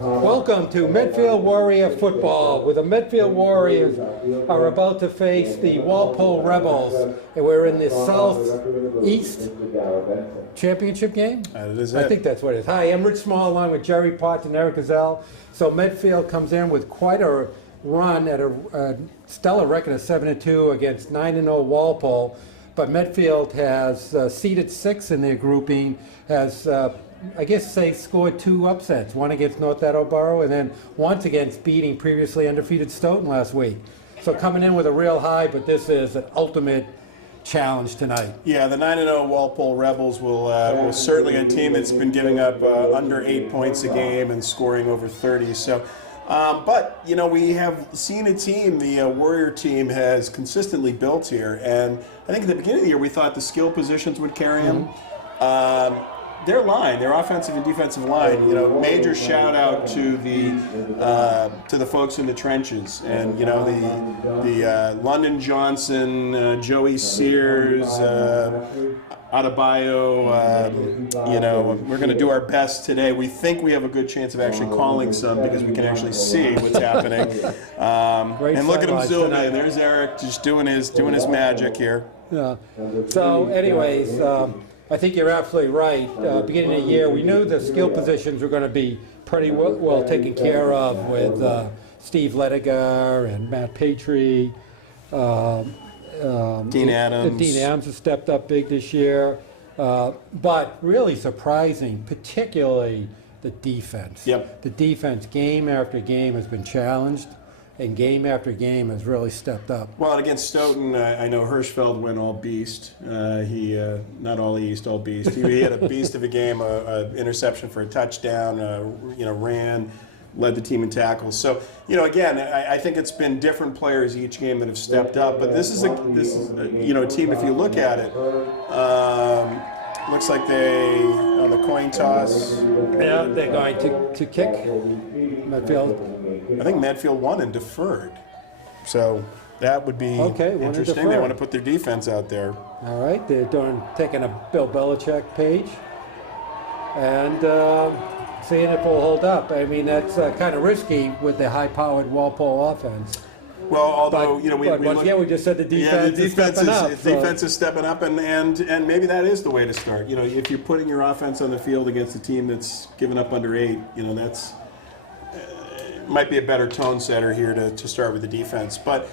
Welcome to Medfield Warrior Football, where the Medfield Warriors are about to face the Walpole Rebels, and we're in the Southeast Championship game? That is I it. think that's what it is. Hi, I'm Rich Small, along with Jerry Potts and Eric Gazelle. So Medfield comes in with quite a run at a stellar record of 7-2 against 9-0 Walpole. But Medfield has seeded 6 in their grouping, has I guess they scored 2 upsets, one against North Attleboro and then once against beating previously undefeated Stoughton last week. So coming in with a real high, but this is an ultimate challenge tonight. Yeah, the 9-0 Walpole Rebels will certainly a team that's been giving up under 8 points a game and scoring over 30. So, but you know, we have seen a team, the Warrior team, has consistently built here, and I think at the beginning of the year we thought the skill positions would carry them. Their line, their offensive and defensive line, you know, major shout out to the folks in the trenches, and you know the London Johnson, Joey Sears, Adebayo. You know, we're going to do our best today. We think we have a good chance of actually calling some because we can actually see what's happening. And look at him zooming in. There's Eric just doing his magic here. Yeah. So, anyways. I think you're absolutely right. Beginning of the year, we knew the skill positions were going to be pretty well taken care of with Steve Ledigar and Matt Patry. Dean Adams. Dean Adams has stepped up big this year. But really surprising, particularly the defense. Yep. The defense, game after game, has been challenged, and game after game has really stepped up. Well, against Stoughton, I know Hirschfeld went all beast. He not all East, all beast. He had a beast of a game, an interception for a touchdown. You know, ran, led the team in tackles. So, you know, again, I think it's been different players each game that have stepped up. But this is a you know, a team. If you look at it, looks like they on the coin toss. Yeah, they're going to kick Medfield. I think Medfield won and deferred. So that would be interesting. They want to put their defense out there. All right, they're taking a Bill Belichick page and seeing if it will hold up. I mean, that's kind of risky with the high-powered Walpole offense. Well, although, you know, we just said the defense is stepping up. Defense is stepping up, and maybe that is the way to start. You know, if you're putting your offense on the field against a team that's given up under 8, you know, that's might be a better tone setter here to start with the defense. But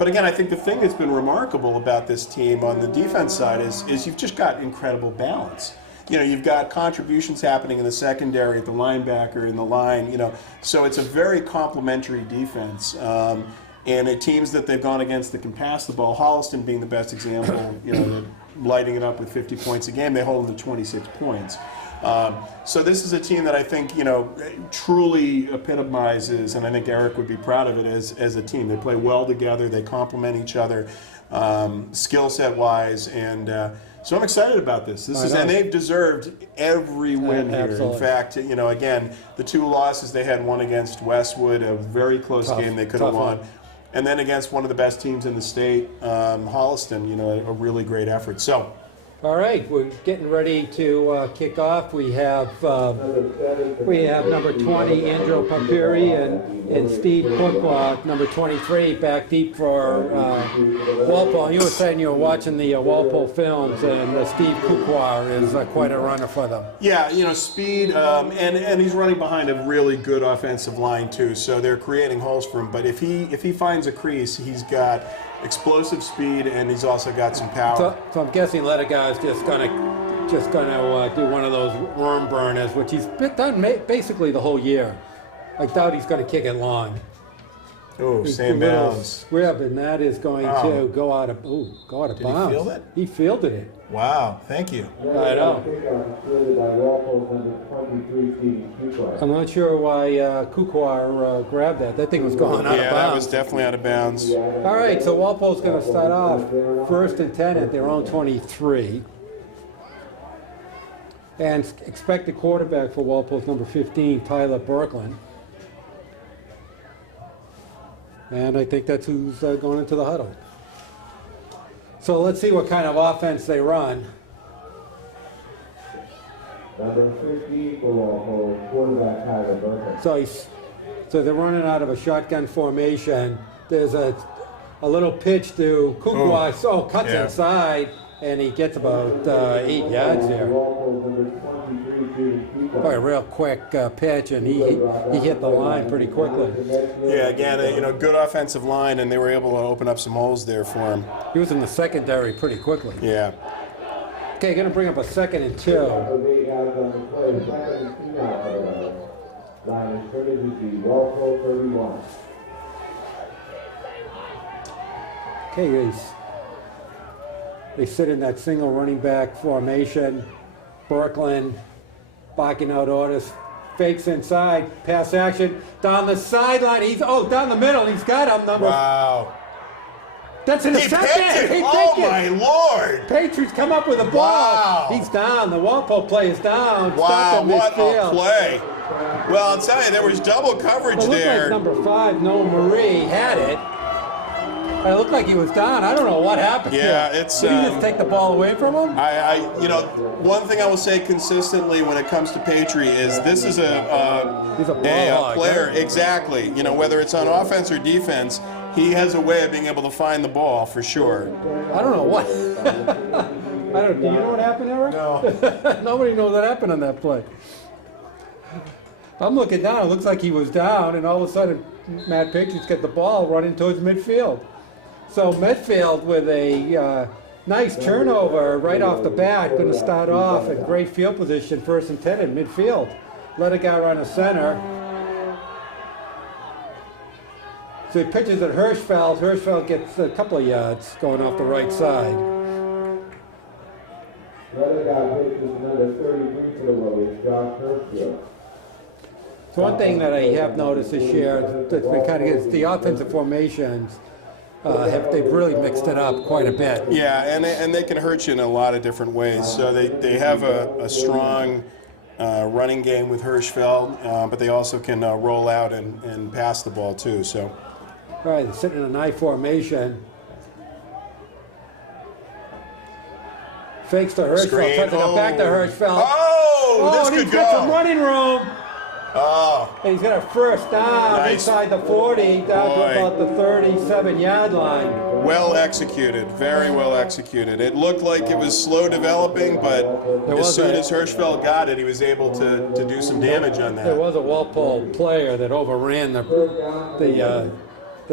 again, I think the thing that's been remarkable about this team on the defense side is you've just got incredible balance. You know, you've got contributions happening in the secondary, at the linebacker, in the line, you know, so it's a very complementary defense. And teams that they've gone against that can pass the ball, Holliston being the best example, you know, lighting it up with 50 points a game, they hold them to 26 points. So this is a team that I think, you know, truly epitomizes, and I think Eric would be proud of it as a team. They play well together, they complement each other, skill set wise, and so I'm excited about this. And they've deserved every win here. Absolutely. In fact, you know, again, the 2 losses they had, one against Westwood, a very close game they could have won. And then against one of the best teams in the state, Holliston, you know, a really great effort. So. All right, we're getting ready to kick off. We have number 20, Andrew Papiri, and Steve Courtois, number 23, back deep for Walpole. You were saying you were watching the Walpole films, and Steve Courtois is quite a runner for them. Yeah, you know, speed, and he's running behind a really good offensive line too. So they're creating holes for him. But if he finds a crease, he's got explosive speed, and he's also got some power. So I'm guessing Ledigar is just gonna do one of those worm burners, which he's done basically the whole year. I doubt he's going to kick it long. Oh, same bounds. Squib, and that is going to go out of bounds. Did he field it? He fielded it. Wow, thank you. I know. I'm not sure why Kukwa grabbed that. That thing was going out of bounds. Yeah, that was definitely out of bounds. All right, so Walpole's going to start off 1st and 10 at their own 23. And expected quarterback for Walpole's number 15, Tyler Berkland. And I think that's who's going into the huddle. So let's see what kind of offense they run. Number 50 for Walpole, quarterback Tyler Burton. So they're running out of a shotgun formation. There's a little pitch to Kukwa. So cuts inside, and he gets about 8 yards there. Walpole, number 23 to Boy, a real quick pitch, and he hit the line pretty quickly. Yeah, again, good offensive line, and they were able to open up some holes there for him. He was in the secondary pretty quickly. Yeah. Okay, going to bring up a 2nd and 2. 8 yards on the play, 2nd and 2 now for the line is scrimmage is the Walpole 31. Okay, they sit in that single running back formation. Berkland barking out orders, fakes inside, pass action, down the sideline. Down the middle. He's got him. Wow. That's intercepted. He picked it. My Lord. Patriots come up with a ball. Wow. He's down. The Walpole play is down. Wow, what a midfield. play. Well, I'll tell you, there was double coverage It looked there. like number 5, Noah Marie, had it. It looked like he was down. I don't know what happened. Yeah, there. it's. Did he just take the ball away from him? One thing I will say consistently when it comes to Patry is this is He's a ball hog, player, right? Exactly. Whether it's on offense or defense, he has a way of being able to find the ball for sure. I don't know what. Do you know what happened, Eric? No. Nobody knows what happened on that play. I'm looking down. It looks like he was down, and all of a sudden, Matt Patriots get the ball running towards midfield. So Medfield with a nice turnover right off the bat, going to start off in great field position, 1st and 10 in midfield. Let a guy run a center. So he pitches at Hirschfeld. Hirschfeld gets a couple of yards going off the right side. Another guy pitches number 33 for the Warriors, Josh Hirschfield. So one thing that I have noticed this year that's been kind of good is the offensive formations. They've really mixed it up quite a bit. Yeah, and they can hurt you in a lot of different ways. So they have a strong running game with Hirschfeld, but they also can roll out and pass the ball too. So. All right, they're sitting in a knife formation. Fakes to Hirschfeld, Screen. touching it back to Hirschfeld. This and could he's got some go. running room. Oh, And he's got a first down Nice. inside the 40, down Boy. to about the 37-yard line. well executed, very well executed. It looked like it was slow developing, but as soon as Hirschfeld got it, he was able to do some damage on There that. was a Walpole player that overran the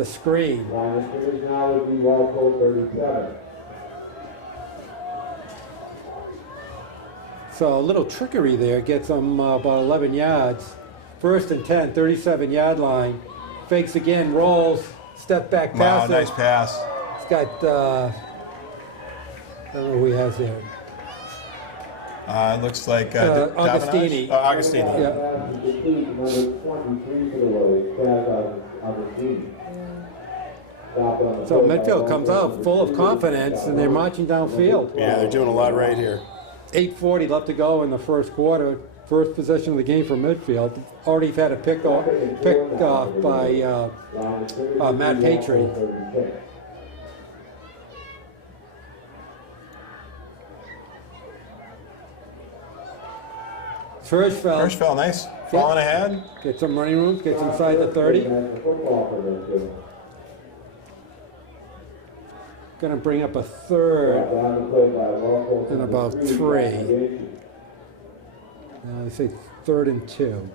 screen. Line of scrimmage now is the Walpole 37. So a little trickery there gets them about 11 yards. 1st and 10, 37-yard line. Fakes again, rolls, step back Wow, pass. nice pass. He's got, I don't know who he has there. It looks like Augustini. Augustini. Yeah. Pass is complete, number 23 for the Warriors, Chaz Augustini. Stop on the So play by Medfield comes Walpole, out full of confidence, and they're marching downfield. Yeah, they're doing a lot right here. 8:40 left to go in the first quarter. First possession of the game for Medfield. Already had a pick off by Matt Patry. Hirschfeld, nice. Falling ahead. Gets some running room, gets inside the 30. Gonna bring up a 3rd and about 3. They say 3rd and 2.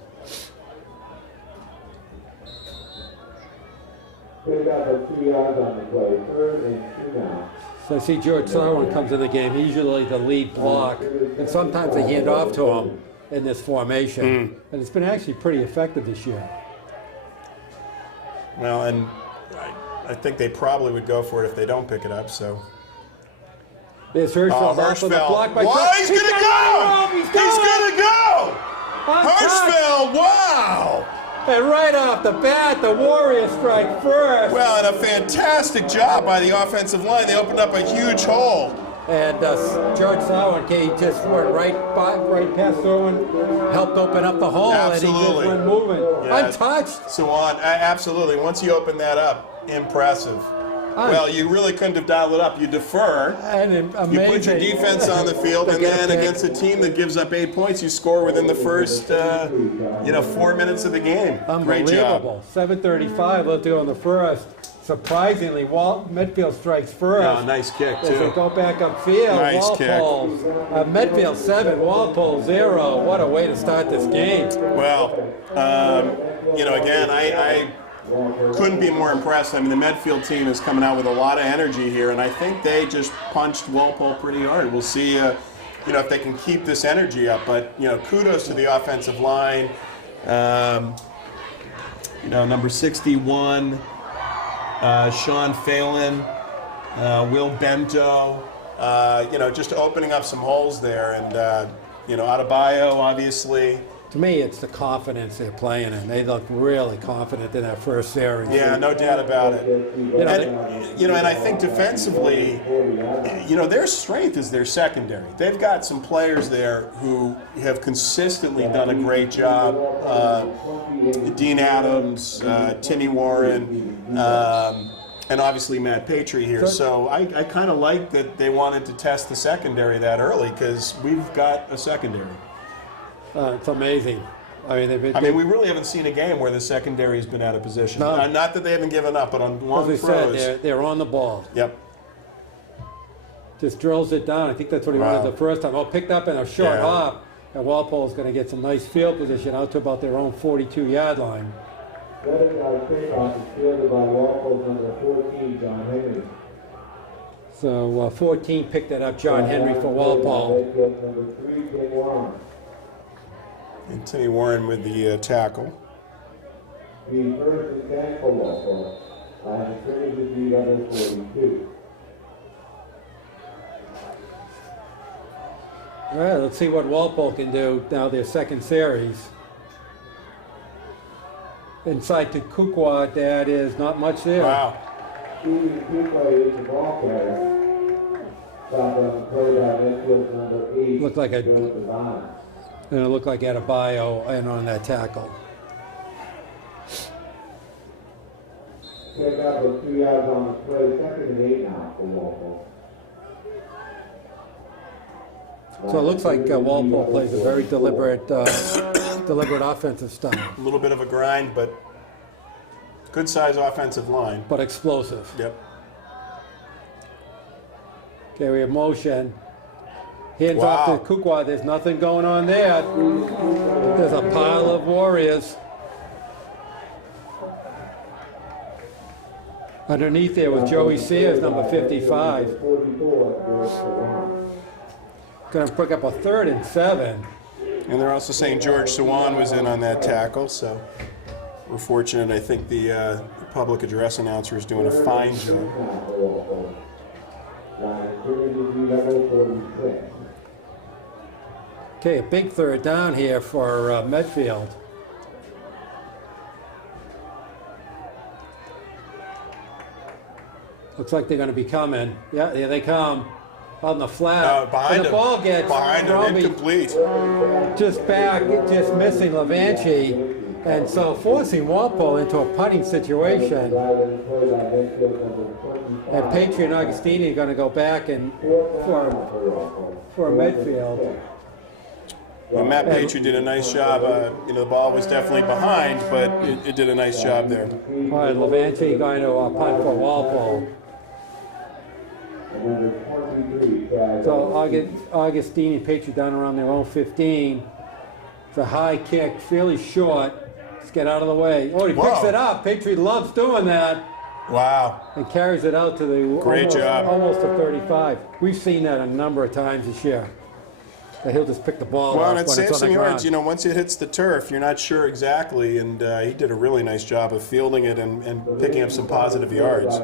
Pick up a 2 yards on the play, 3rd and 2 now. So I see George Sarwan comes in the game. He's usually the lead block, and sometimes they hand off to him in this formation. And it's been actually pretty effective this year. Well, and I think they probably would go for it if they don't pick it up. So. There's Hirschfeld off with a block by He's going to go! He's going to go! Hirschfeld, wow! And right off the bat, the Warriors strike first. Well, and a fantastic job by the offensive line. They opened up a huge hole. And George Sarwan, he just went right past Irwin, helped open up the hole, Absolutely. and he just went moving. Yeah. Untouched. So on, absolutely. Once you open that up, impressive. Well, you really couldn't have dialed it up. You defer. And You put your amazing. defense on the field, and then against a team that gives up 8 points, you score within the first, 4 minutes of the game. Great job. Unbelievable. 7:35 left to go in the first. Surprisingly, Medfield strikes first. Oh, nice kick, As they too. go back upfield, Nice kick. Walpole, Medfield 7, Walpole 0. What a way to start this game. Well, again, I couldn't be more impressed. I mean, the Medfield team is coming out with a lot of energy here, and I think they just punched Walpole pretty hard. We'll see, if they can keep this energy up. But, kudos to the offensive line. Number 61, Sean Phelan, Will Bento, just opening up some holes there. And, Adebayo, obviously. To me, it's the confidence they're playing in. They look really confident in that first series. Yeah, no doubt about it. And I think defensively, their strength is their secondary. They've got some players there who have consistently done a great job. Dean Adams, Timmy Warren, and obviously Matt Patry here. So I kind of like that they wanted to test the secondary that early because we've got a secondary. It's amazing. I mean, we really haven't seen a game where the secondary has been out of position. No. Not that they haven't given up, but on long as we throws. said, they're on the ball. Yep. Just drills it down. I think that's what he wanted the first time. Picked up in a short hop, and Walpole's going to get some nice field position out to about their own 42-yard line. Kickoff is fielded by Walpole's number 14, John Henry. So 14 picked it up, John Henry for Walpole. Number 3, Tim Warren. And Timmy Warren with the tackle. The first and 10 for Walpole. And finish with the number 42. All right, let's see what Walpole can do now their second series. Inside to Kukwa, that is not much there. Wow. Shooting Kukwa is the ball carrier. Stop on the play by Medfield's number 8. Looked like Joseph Bonner. And it looked like Adebayo and on that tackle. Pick up with 2 yards on the play. Second and 8 now for Walpole. So it looks like Walpole plays a very deliberate offensive style, A little bit of a grind, but good size offensive line. but explosive. Yep. Okay, we have motion. Hands Wow. off to Kukwa. There's nothing going on there. There's a pile of Warriors. Underneath there was Joey Sears, number 55. 44. Going to pick up a 3rd and 7. And they're also saying George Sawan was in on that tackle, so we're fortunate. I think the public address announcer is doing a fine job. Okay, a big 3rd down here for Medfield. Looks like they're going to be coming. Yeah, here they come. Out in the flat. Behind and the him. ball gets Behind him, Roby incomplete. just back, just missing Levanchi, and so forcing Walpole into a punting situation. And Patry and Augustini are going to go back and for Medfield. Well, Matt Patry did a nice job. The ball was definitely behind, but it did a nice job there. All right, Levanchi going to punt for Walpole. So Augustini and Patry down around their own 15. It's a high kick, fairly short. Let's get out of the way. Oh, he picks it up. Patry loves doing that. Wow. And carries it out to the Great job. almost to 35. We've seen that a number of times this year. That he'll just pick the ball Well, up and when it it's saves on the some yards. ground. Once it hits the turf, you're not sure exactly, and he did a really nice job of fielding it and picking up some positive yards.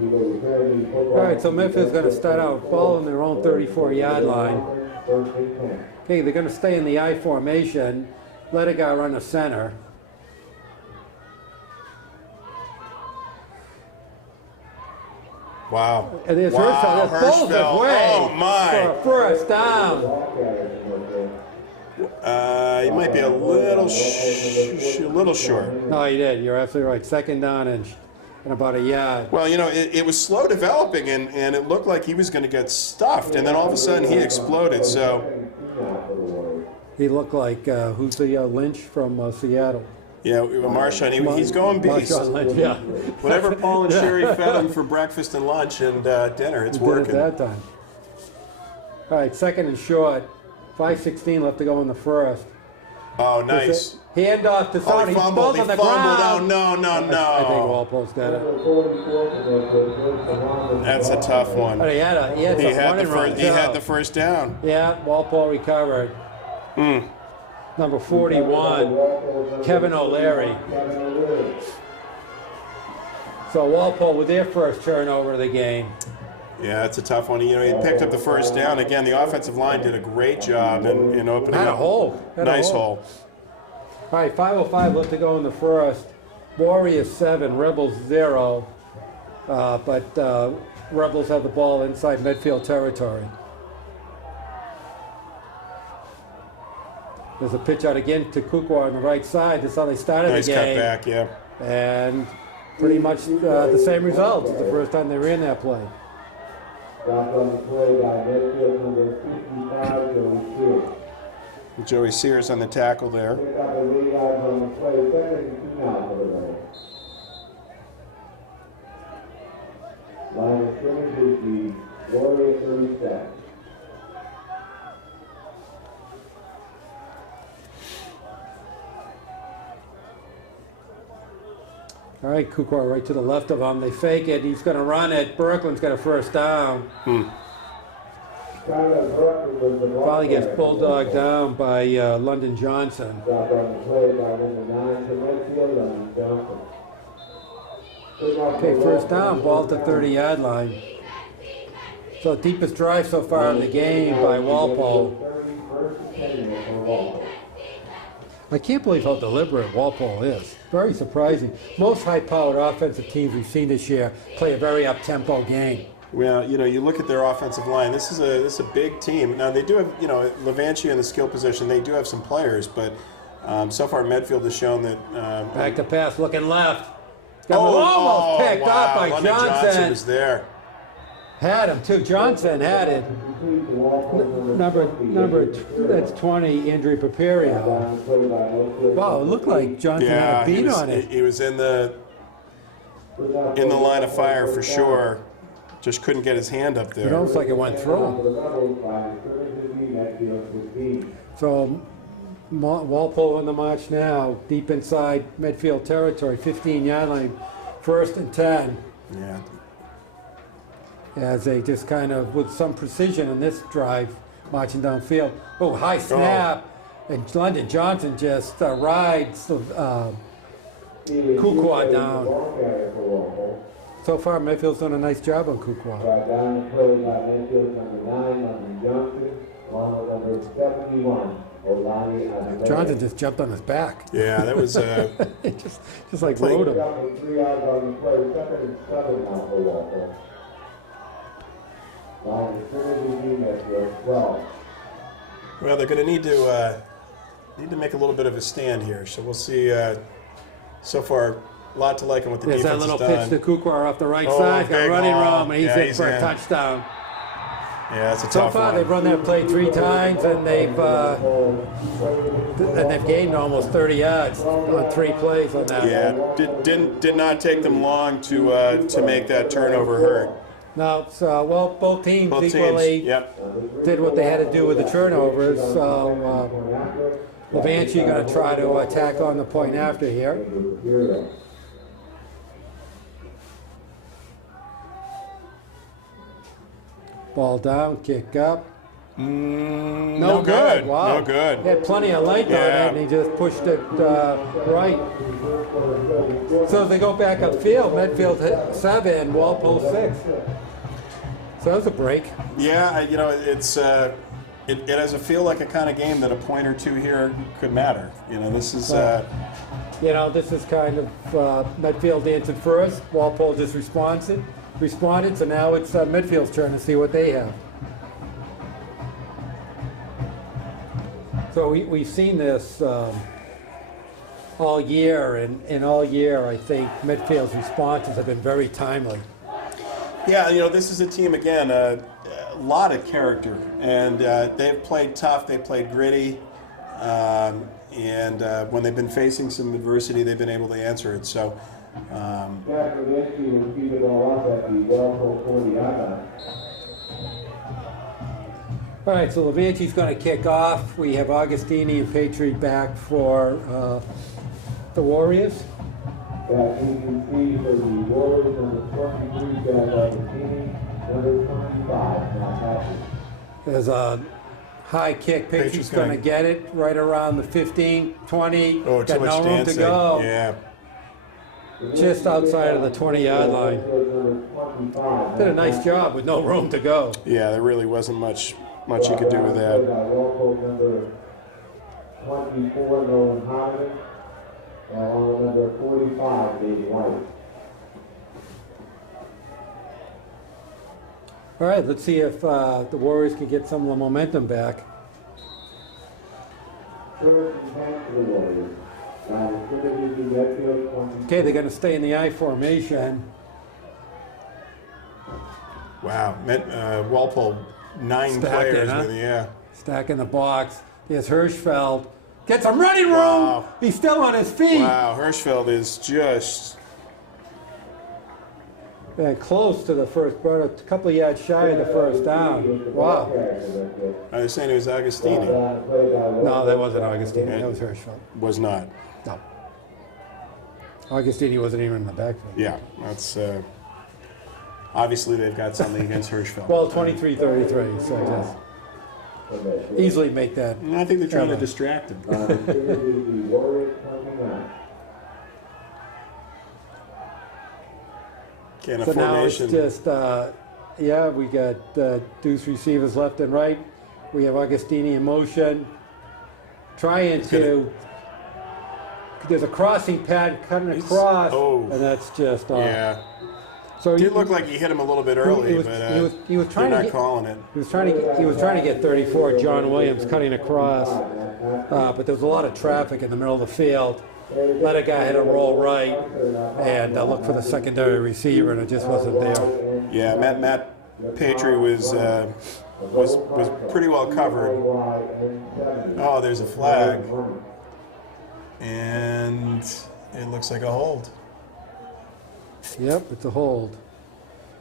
All right, so Memphis going to start out ball on their own 34-yard line. Okay, they're going to stay in the I formation. Let a guy run the center. Wow. And there's Wow, Hirschfeld. That bowls it way Oh, my. for a first down. He might be a little short. No, he did. You're absolutely right. Second down and about a yard. Well, you know, it was slow developing, and it looked like he was going to get stuffed, and then all of a sudden he exploded. So He looked like, who's the Lynch from Seattle? yeah, Marshawn, he's going beast. Marshawn Lynch, yeah. Whatever Paul and Sherry fed him for breakfast and lunch and dinner, it's He did it working. that time. All right, second and short. 5:16 left to go in the first. Oh, nice. Handoff to Oh, Sony. he He's fumbled. both He on the fumbled. ground. Oh, no. I think Walpole's got it. That's a tough one. But he had some running runs, He had too. the first down. Yeah, Walpole recovered. Number 41, Kevin O'Leary. So Walpole with their first turnover of the game. Yeah, it's a tough one. You know, he picked up the first down. Again, the offensive line did a great job in opening Had a up. hole. Had a Nice hole. hole. All right, 5:05 left to go in the first. Warriors 7, Rebels 0. But Rebels have the ball inside Medfield territory. There's a pitch out again to Kukwa on the right side. That's how they started Nice the game. cutback, yeah. And pretty much the same result as the first time they ran that play. Stopped on the play by Medfield number 55, Joey Sears. Joey Sears on the tackle there. Picked up a 8 yards on the play, second and 2 now for the Rebels. Line of scrimmage is the Warrior 37. All right, Kukwa right to the left of him. They fake it. He's going to run it. Berkland's got a first down. Finally gets bulldogged down by London Johnson. Stopped on the play by number 9 to Medfield on Johnson. Okay, first down, ball at the 30-yard line. So deepest drive so far in the game by Walpole. I can't believe how deliberate Walpole is. Very surprising. Most high-powered offensive teams we've seen this year play a very up-tempo game. Well, you know, you look at their offensive line. This is a big team. Now they do have, you know, Levanti in the skill position. They do have some players, but so far Medfield has shown that. Back to pass, looking left. Almost picked off by London Johnson was there. Had him too. Johnson had it. Number that's 20, Andrew Paperio. Wow, it looked like Johnson had a beat on it. He was in the line of fire for sure. Just couldn't get his hand up there. It almost like it went through him. So Walpole on the march now, deep inside Medfield territory, 15-yard line, first and 10. Yeah. As they just kind of, with some precision in this drive, marching downfield. Oh, high snap. And London Johnson just rides Kukwa down. So far, Medfield's done a nice job on Kukwa. Down the play by Medfield number 9, London Johnson, along with number 71, Olani. Johnson just jumped on his back. Yeah, that was. just like rode him. 3 yards on the play, second and 7 now for Walpole. Line of scrimmage is Medfield 12. Well, they're going to need to make a little bit of a stand here. So we'll see. So far, a lot to like in what the There's defense that little has done. pitch to Kukwa off the right Oh, side. Got a big running ball. room, and he's Yeah, in he's for a in. touchdown. Yeah, it's a So tough far, one. they've run that play 3 times, and they've gained almost 30 yards on 3 plays on that. Yeah, did not take them long to make that turnover hurt. No, so well, both teams Both equally teams, yep. did what they had to do with the turnovers. So Levanti going to try to attack on the point after here. Ball down, kick up. No good. Wow. No good. He had plenty of length on Yeah. it, and he just pushed it right. So they go back upfield. Medfield hit 7, Walpole 6. So that was a break. Yeah, you know, it has a feel like a kind of game that a point or two here could matter. You know, this is. This is kind of Medfield dancing first. Walpole just responded. So now it's Medfield's turn to see what they have. So we've seen this all year, and all year I think Medfield's responses have been very timely. Yeah, you know, this is a team, again, a lot of character, and they've played tough, they've played gritty, and when they've been facing some adversity, they've been able to answer it. So, all right, so Levanti's going to kick off. We have Augustini and Petrie back for the Warriors. That you can see for the Warriors number 23, Jack Augustini, number 25, Matt Hatcher. There's a high kick. Petrie's going to get it right around the 15, 20. oh, too Got much no room dancing. to go. Yeah. Just outside of the 20-yard line. Did a nice job with no room to go. Yeah, there really wasn't much you could do with that. Walpole number 24, Nolan Harmon, and number 45, Davey White. All right, let's see if the Warriors can get some of the momentum back. First and 10 for the Warriors. Medfield 20. Okay, they're going to stay in the I formation. Wow. Walpole, 9 Stacked players it, huh? with, yeah. Stack in the box. Here's Hirschfeld. Gets some running room. Wow. He's still on his feet. Wow, Hirschfeld is just, Close to the first, about a couple of yards shy of the first down. Wow. I was saying it was Agostini. No, that wasn't Augustini. That was Hirschfeld. Was not. No. Augustini wasn't even in the backfield. Yeah, that's, obviously they've got something against Hirschfeld. Well, 23-33, so I guess. Easily make that. And I think they're trying to Yeah. distract him. Okay, in a So now it's formation. just, yeah, we got deuce receivers left and right. We have Augustini in motion, trying to. There's a crossing pad cutting across, oh. and that's just. Yeah. So It did look like he hit him a little bit early, but he was trying they're to not calling it. He was trying to get 34, John Williams cutting across, but there was a lot of traffic in the middle of the field. Let a guy had to roll right and look for the secondary receiver, and it just wasn't there. Yeah, Matt Petrie was pretty well covered. Oh, there's a flag, and it looks like a hold. Yep, it's a hold.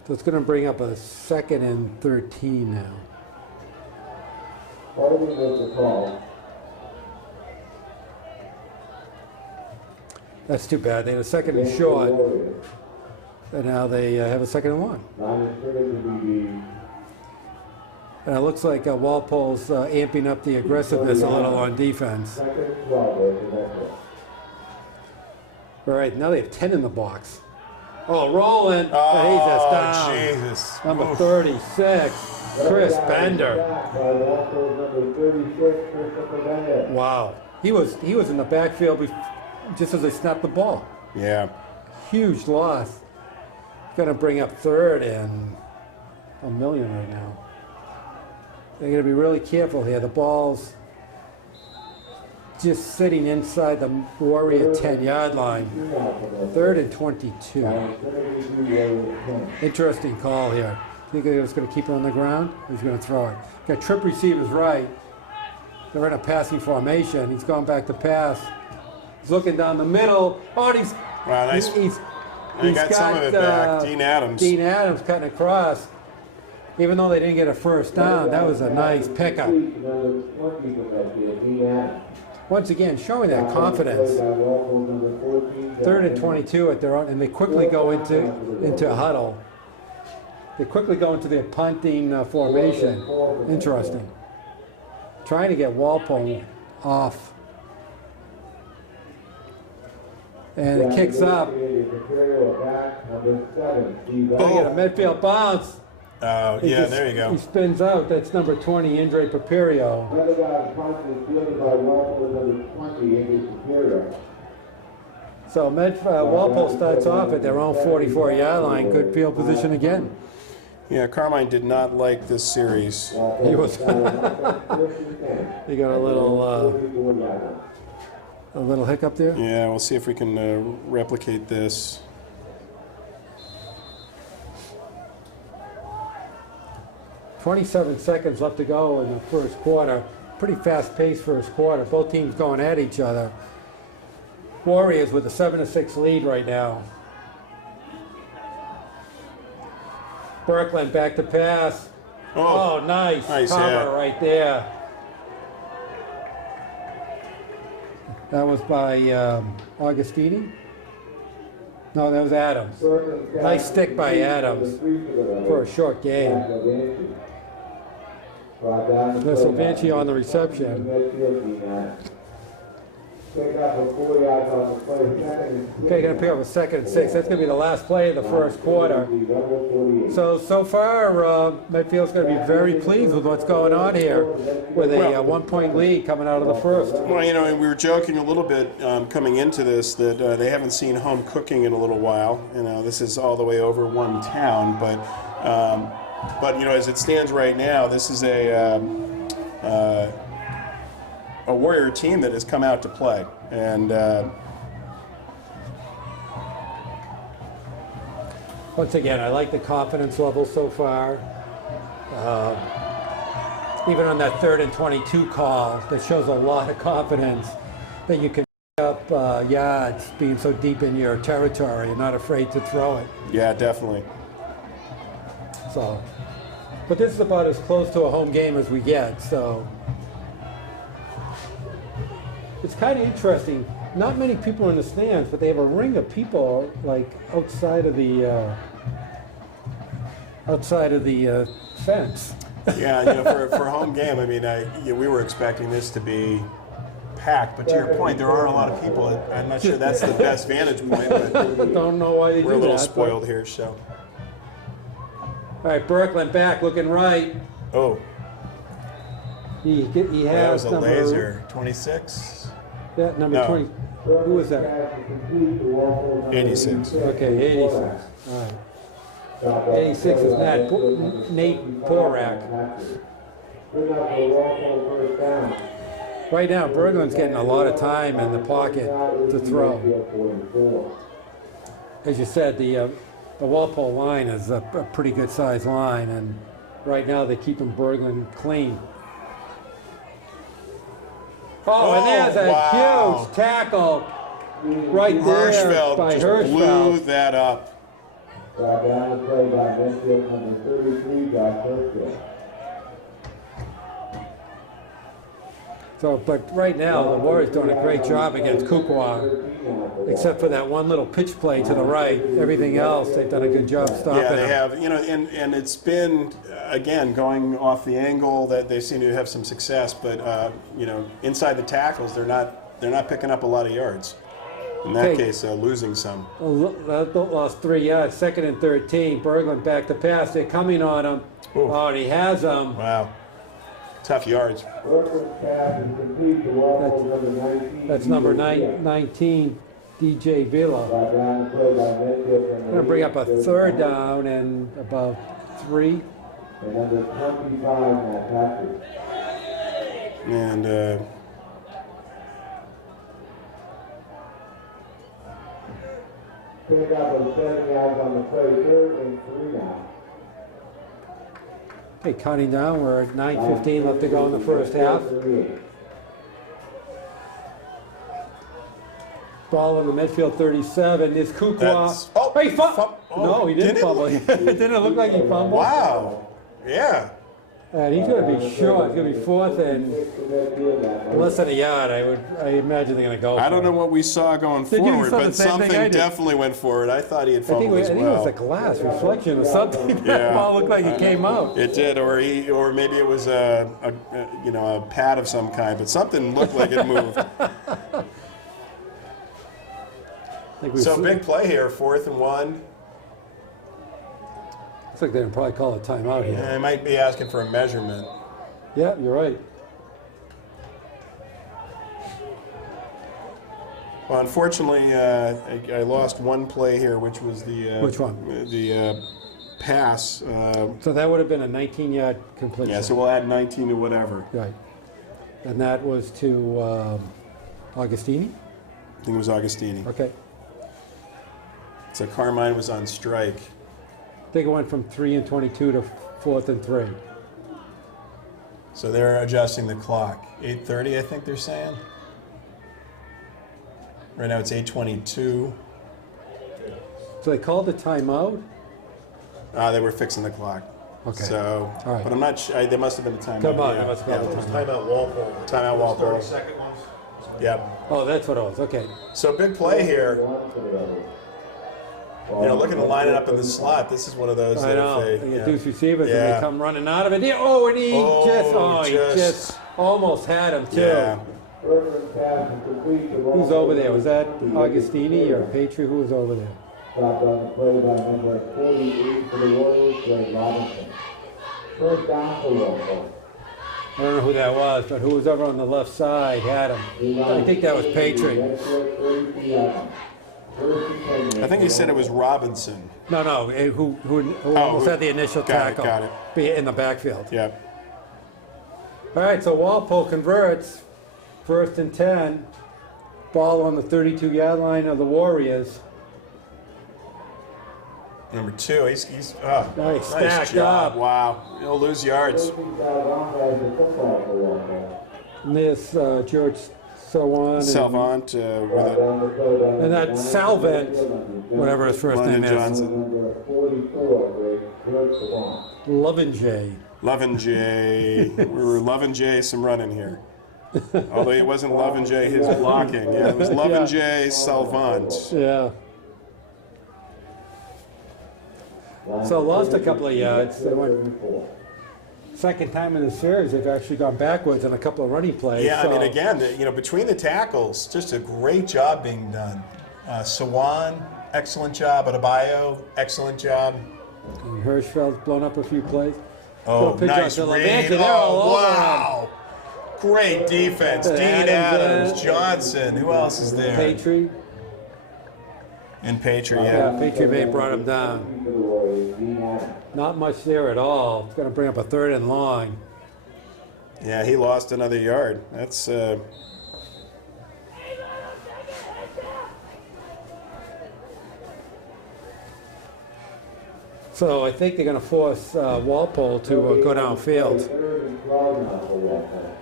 So it's going to bring up a 2nd and 13 now. Holding was the call. That's too bad. They had a 2nd and short, and now they have a 2nd and 1. And it looks like Walpole's amping up the aggressiveness a little on defense. All right, now they have 10 in the box. Oh, rolling. He's just down. Jesus. Number Oof. 36, Chris Bender. Wow. He was in the backfield just as they snapped the ball. Yeah. Huge loss. Going to bring up 3rd and $1 million right now. They're going to be really careful here. The ball's just sitting inside the Warrior 10-yard line. 3rd and 22. Interesting call here. Think he was going to keep it on the ground? He's going to throw it. Got trip receivers right. They're in a passing formation. He's going back to pass. He's looking down the middle. Oh, and Wow, nice. he's got some of it back. Dean Adams. Dean Adams cutting across. Even though they didn't get a first down, that was a nice pickup. Once again, showing that confidence. 3rd and 22 at their own, and they quickly go into a huddle. They quickly go into their punting formation. Interesting. Trying to get Walpole off. And it kicks up. They get a midfield bounce. Oh, yeah, there you go. He spins out. That's number 20, Andre Papirio. So Walpole starts off at their own 44-yard line. Good field position again. Yeah, Carmine did not like this series. He was. He got a little hiccup there. Yeah, we'll see if we can replicate this. 27 seconds left to go in the first quarter. Pretty fast-paced first quarter. Both teams going at each other. Warriors with a 7-6 lead right now. Berkland back to pass. Oh, nice cover right there. That was by Augustini? No, that was Adams. Nice stick by Adams for a short game. Sylvanchi on the reception. Okay, going to pick up a 2nd and 6. That's going to be the last play of the first quarter. So far, Medfield's going to be very pleased with what's going on here with a 1-point lead coming out of the first. Well, you know, and we were joking a little bit coming into this that they haven't seen home cooking in a little while. You know, this is all the way over one town, but you know, as it stands right now, this is a Warrior team that has come out to play, and once again, I like the confidence level so far. Even on that 3rd and 22 call, that shows a lot of confidence that you can pick up yards being so deep in your territory and not afraid to throw it. yeah, definitely. So, but this is about as close to a home game as we get, so. It's kind of interesting. Not many people in the stands, but they have a ring of people like outside of the fence. Yeah, you know, for a home game, I mean, we were expecting this to be packed, but to your point, there are a lot of people. I'm not sure that's the best vantage point, but don't know why they we're do a little that, spoiled here. So, all right, Berkland back, looking right. oh, He that has was a laser. 26. That number No. 20. Who was that? 86. Okay, 86. All right. 86 is Nate Porak. Right now, Berglund's getting a lot of time in the pocket to throw. As you said, the Walpole line is a pretty good sized line, and right now they're keeping Berglund clean. Oh, and there's a wow. huge tackle right there Hirschfeld by just Hirschfeld. blew that up. Brought down the play by Medfield number 33, Josh Hirschfeld. So, but right now, the Warriors doing a great job against Kukwa, except for that one little pitch play to the right. Everything else, they've done a good job stopping Yeah, they him. have. You know, and it's been again going off the angle that they seem to have some success, but you know, inside the tackles, they're not picking up a lot of yards. In that Okay. case, losing some. Lost 3 yards. 2nd and 13. Berglund back to pass. They're coming on him. Ooh. Oh, and he has them. Wow, tough yards. That's number 19, DJ Villa. Down the play by Medfield Going to bring up a 3rd down and about 3. and number 25, Matt Patrick. And Pick up of 7 yards on the play, 3rd and 3 now. Okay, counting down. We're at 9:15 left to go in the first half. Ball in the midfield, 37. Is Kukwa. That's- oh, Hey, oh, no, he didn't did it? fumble. It didn't look like he fumbled. wow, yeah. And he's going to be short. It's going to be 4th and less than a yard. I imagine they're going to go. I for don't it. know what we saw going Did you? You forward, saw the but same thing I something did. definitely went forward. I thought he had I think, fumbled I as think it well. was a glass reflection or something. Yeah. That ball looked like it came out. It did, or maybe it was a pad of some kind, but something looked like it moved. So big play here, 4th and 1. Looks like they'd probably call a timeout here. They might be asking for a measurement. Yeah, you're right. Well, unfortunately, I lost one play here, which was the Which one? pass. So that would have been a 19-yard completion. Yeah, so we'll add 19 to whatever. Right. And that was to Augustini? I think it was Augustini. Okay. So Carmine was on strike. I think it went from 3 and 22 to 4th and 3. So they're adjusting the clock. 8:30, I think they're saying. Right now it's 8:22. So they called a timeout? They were fixing the clock. Okay. So, All right. but I'm not sure. There must have been a timeout. Come on, yeah. I must call Yeah. a timeout. Timeout Walpole. Timeout Walpole. 30-second ones. Yep. Oh, that's what it was. Okay. So big play here. You know, looking to line it up in the slot. This is one of those. I that know. if They they, get yeah. deuce receivers and Yeah. they come running out of it. Oh, and he he just- just almost had him too. Yeah. Who's over there? Was that Augustini or Petrie? Who was over there? Stopped on the play by number 48 for the Warriors, Greg Robinson. First down for Walpole. I don't know who that was, but who was over on the left side had him. I think that was Petrie. I think he said it was Robinson. No, who almost had the initial got it, tackle got it. be in the backfield. Yep. All right, so Walpole converts, 1st and 10, ball on the 32-yard line of the Warriors. Number 2. He's Nice, nice stacked job. up. Wow. He'll lose yards. And there's George Sawan Salvant with it. and that Salvant, whatever his first London name is, Johnson. Number 44, Greg Savant. Lovinjay. Lovin' J. We were loving J some running here. Although it wasn't Lovin' J his blocking. Yeah, it was Lovin' J Salvant. Yeah. So lost a couple of yards. They went second time in the series. They've actually gone backwards in a couple of running plays. Yeah, I so- mean, again, you know, between the tackles, just a great job being done. Sawan, excellent job. Adebayo, excellent job. And Hirschfeld's blown up a few plays. Oh, Good pitch nice out to read. Levanti. They're all Oh, over him. wow. Great defense. Dean Adams, Johnson. Who else is there? Petrie. And Patriot, Yeah, yeah. Petrie may have brought him down. Not much there at all. It's going to bring up a 3rd and long. Yeah, he lost another yard. That's So I think they're going to force Walpole to go downfield. 3rd and 12 now for Walpole.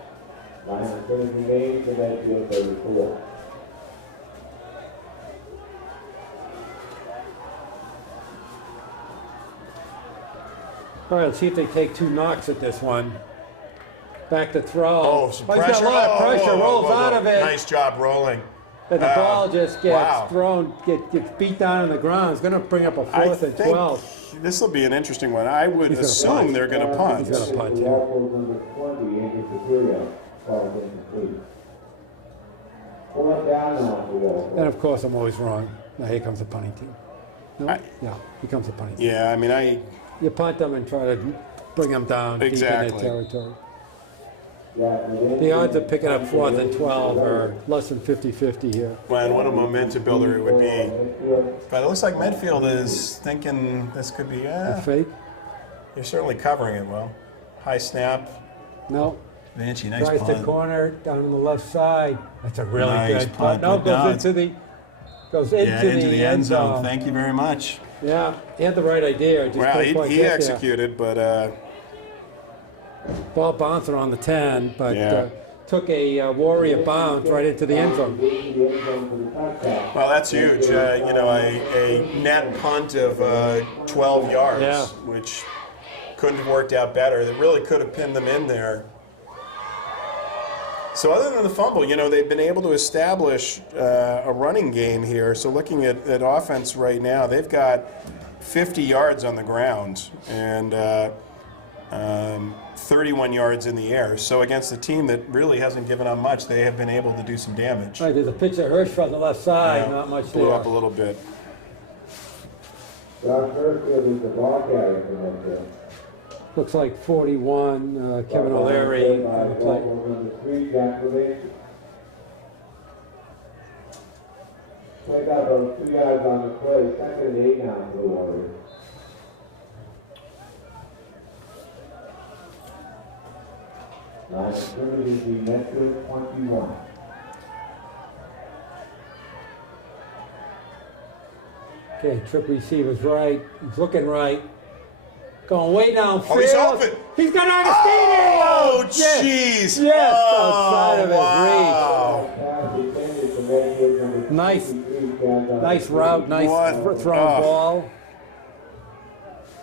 Line of 38 to Medfield 34. All right, let's see if they take 2 knocks at this one. Back to throw. oh, some He's pressure. got a lot of pressure. Oh, Rolls out of it. Nice job rolling. And the ball just gets wow. thrown, gets beat down on the ground. It's going to bring up a 4th and 12. This will be an interesting one. I would He's gonna assume punt. they're going to punt. He's gonna punt, yeah. Walpole's number 20, Andrew Superior, falls incomplete. 4th down now for Walpole. And of course, I'm always wrong. Now here comes the punting team. No? Yeah, here comes the punting team. Yeah, I mean, You punt them and try to bring them down deep in Exactly. their territory. The odds of picking up 4th and 12 are less than 50-50 here. well, what a momentum builder it would be. But it looks like Medfield is thinking this could be, Fake? you're certainly covering it well. High snap. No. Vanchi, nice Tries to punt. corner down on the left side. That's a really Nice good punt, punt. No, but no, goes into Yeah, into the end zone. Thank you very much. Yeah, he had the right idea. Just Wow, couldn't quite he get there. executed, but Ball bouncing on the 10, but Yeah. took a Warrior bounce right into the end zone. well, that's huge. You know, a net punt of 12 yards, Yeah. which couldn't have worked out better. That really could have pinned them in there. So other than the fumble, you know, they've been able to establish a running game here. So looking at offense right now, they've got 50 yards on the ground and 31 yards in the air. So against a team that really hasn't given up much, they have been able to do some damage. Right, there's a pitch at Hirschfeld on the left side, Yeah, not much blew there. up a little bit. Josh Hirschfield is the ball carrier for Medfield. Looks like 41, Kevin O'Leary on the play. Number 3, Jack Levanti. Played out those 2 yards on the play, 2nd and 8 now for the Warriors. Line of scrimmage is the Medfield 21. Okay, trip receiver's right. He's looking right. Going way downfield. Oh, he's open. He's got Agostini. Oh, yes. jeez. Yes, Oh, outside of his wow. Pass intended for Medfield number Nice. 23, guys out Nice of route, nice What? thrown Oh. ball.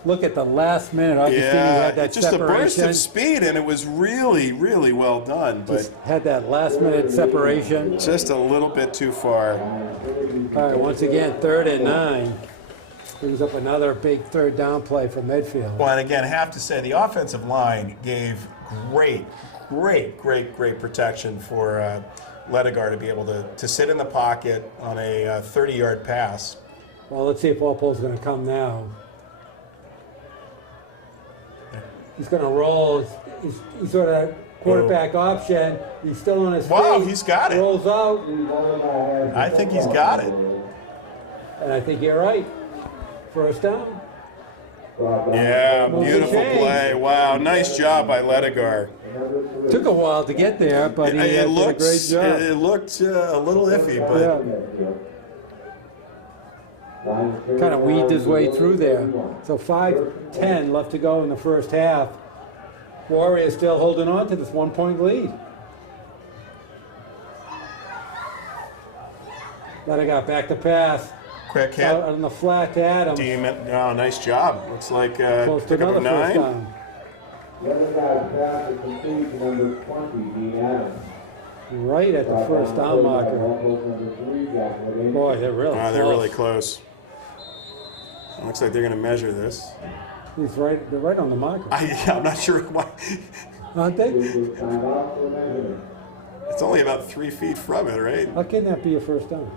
Look at the last minute. Agostini Yeah, had that just a burst separation. of speed, and it was really, really well done, but Just had that last minute separation. just a little bit too far. All right, once again, 3rd and 9. Brings up another big third down play for Medfield. Well, and again, have to say the offensive line gave great protection for Ledegar to be able to sit in the pocket on a 30-yard pass. Well, let's see if Walpole's going to come now. He's going to roll. He's sort of quarterback option. He's still on his feet. Wow, he's got it. Rolls out, I think he's got it. and I think you're right. First down. Yeah, Well, good beautiful change. play. Wow, nice job by Ledegar. Took a while to get there, but he did a great job. It looked a little iffy, but Yeah, kind of weaved his way through there. So 5:10 left to go in the first half. Warriors still holding on to this 1-point lead. Then I got back to pass. quick hit. Out on the flat to Adams. Oh, nice job. Looks like Close to pickup another of first 9. down. The other guy's pass is complete to number 20, Dean Adams. Right at the first down marker. Boy, they're really Wow, close. they're really close. Looks like they're going to measure this. They're right on the marker, I'm not sure why. aren't they? It's only about 3 feet from it, right? How can that be a first down?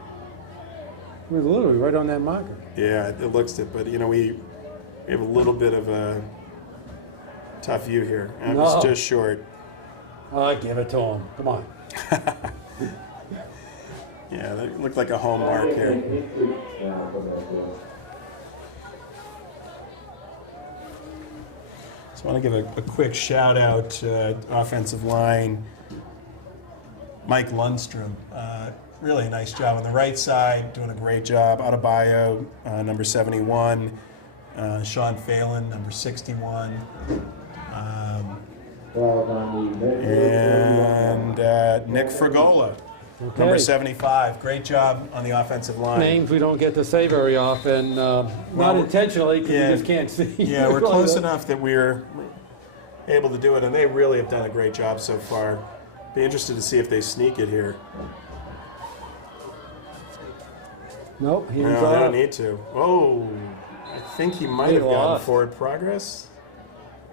We're literally right on that marker. Yeah, it looks it, but we have a little bit of a tough view here. And No. It's just short. Give it to him. Come on. Yeah, that looked like a home mark here. Just want to give a quick shout out offensive line, Mike Lundstrom. Really nice job on the right side, doing a great job. Adebayo, number 71. Sean Phelan, number 61. And Nick Fragola, Okay. number 75. Great job on the offensive line. Names we don't get to say very often, not intentionally, because yeah. you just can't see. Yeah, we're close enough that we're able to do it, and they really have done a great job so far. Be interested to see if they sneak it here. Nope, he No, was they don't off. need to. Oh, I think he might He have gotten lost. forward progress.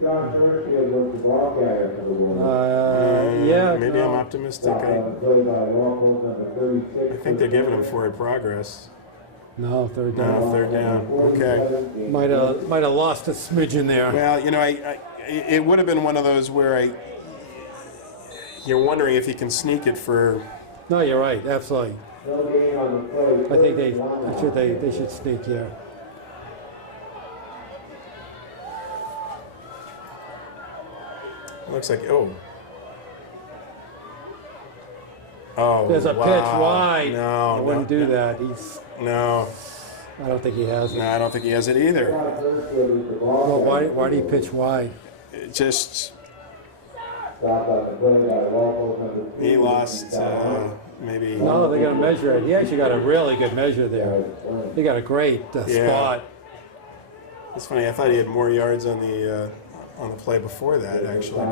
John Turfield was the ball carrier for the Warriors. Yeah, Maybe no. I'm optimistic. Play by Walpole, number 36. I think they're giving him forward progress. No, third down. No, third down. Okay. Might have lost a smidgen there. Well, it would have been one of those where you're wondering if he can sneak it for. No, you're right, absolutely. No gain on the play. I think they should sneak here. Looks like oh, There's a pitch wow. wide. No, I wouldn't no, do no. that. No, I don't think he has it. no, I don't think he has it either. Well, why do you pitch wide? It just Stop on the play by Walpole, number 3. he lost maybe. No, they're going to measure it. He actually got a really good measure there. He got a great Yeah. spot. It's funny. I thought he had more yards on the play before that. Actually,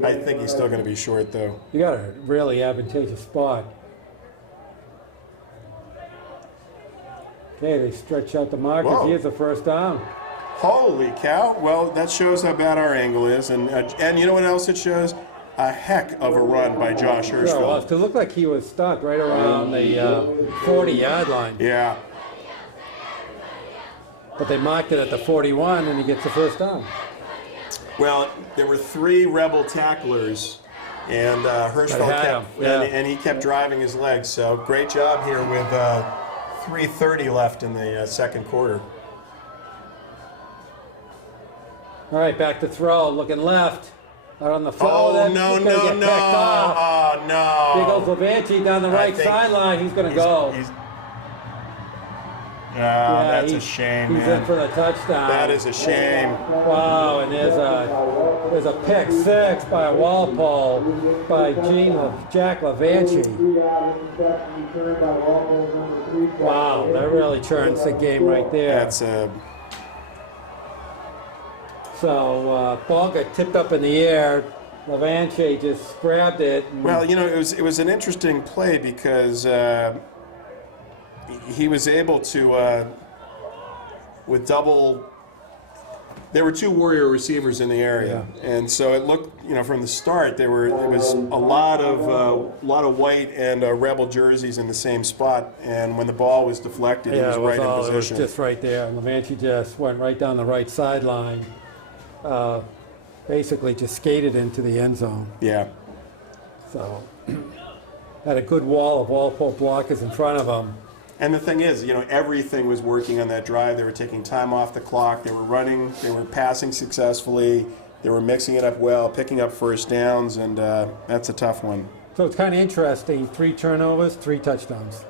but I think he's still going to be short though. You got a really advantageous spot. Okay, they stretch out the markers. Whoa. Here's the first down. Holy cow! Well, that shows how bad our angle is, and you know what else it shows? A heck of a run by Josh Sure, well, Hirschfeld. it looked like he was stuck right around the 40-yard line. Yeah. But they marked it at the 41, and he gets the first down. Well, there were 3 rebel tacklers, and Hirschfeld That had kept, him, yeah. and he kept driving his legs. So great job here with 3:30 left in the second quarter. All right, back to throw, looking left. Out on the floor. Oh, That's no, gonna no, get no. picked off. Oh, no. Here goes Levanti down the right think sideline. He's going to go. That's a shame, He's man. in for the touchdown. That is a shame. Wow, and there's a pick six by Walpole by Jack Levanti. Wow, that really turns the game right there. That's a. So ball got tipped up in the air. Levanti just grabbed it. Well, you know, it was an interesting play because he was able to with double. There were two Warrior receivers in the area, and so it looked, you know, from the start there was a lot of white and Rebel jerseys in the same spot, and when the ball was deflected, he was right in It was position. just right there. Levanti just went right down the right sideline. Basically just skated into the end zone. Yeah. So had a good wall of Walpole blockers in front of him. And the thing is, you know, everything was working on that drive. They were taking time off the clock. They were running. They were passing successfully. They were mixing it up well, picking up first downs, and that's a tough one. So it's kind of interesting. 3 turnovers, 3 touchdowns.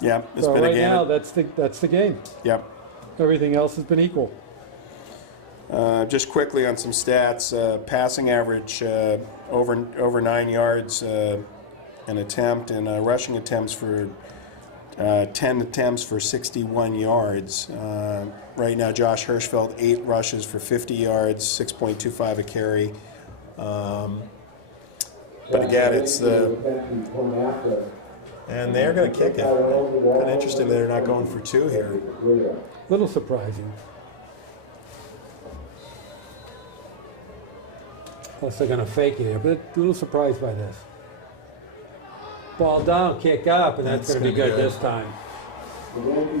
Yeah, it's So been a right game. now, that's the game. Yep. Everything else has been equal. Just quickly on some stats, passing average over 9 yards an attempt, and rushing attempts for 10 attempts for 61 yards. Right now, Josh Hirschfeld, 8 rushes for 50 yards, 6.25 a carry. But again, it's the... And they're going to kick it. Kind of interesting that they're not going for 2 here. Little surprising. Unless they're going to fake it here, but a little surprised by this. Ball down, kick up, and that's going to be good this time.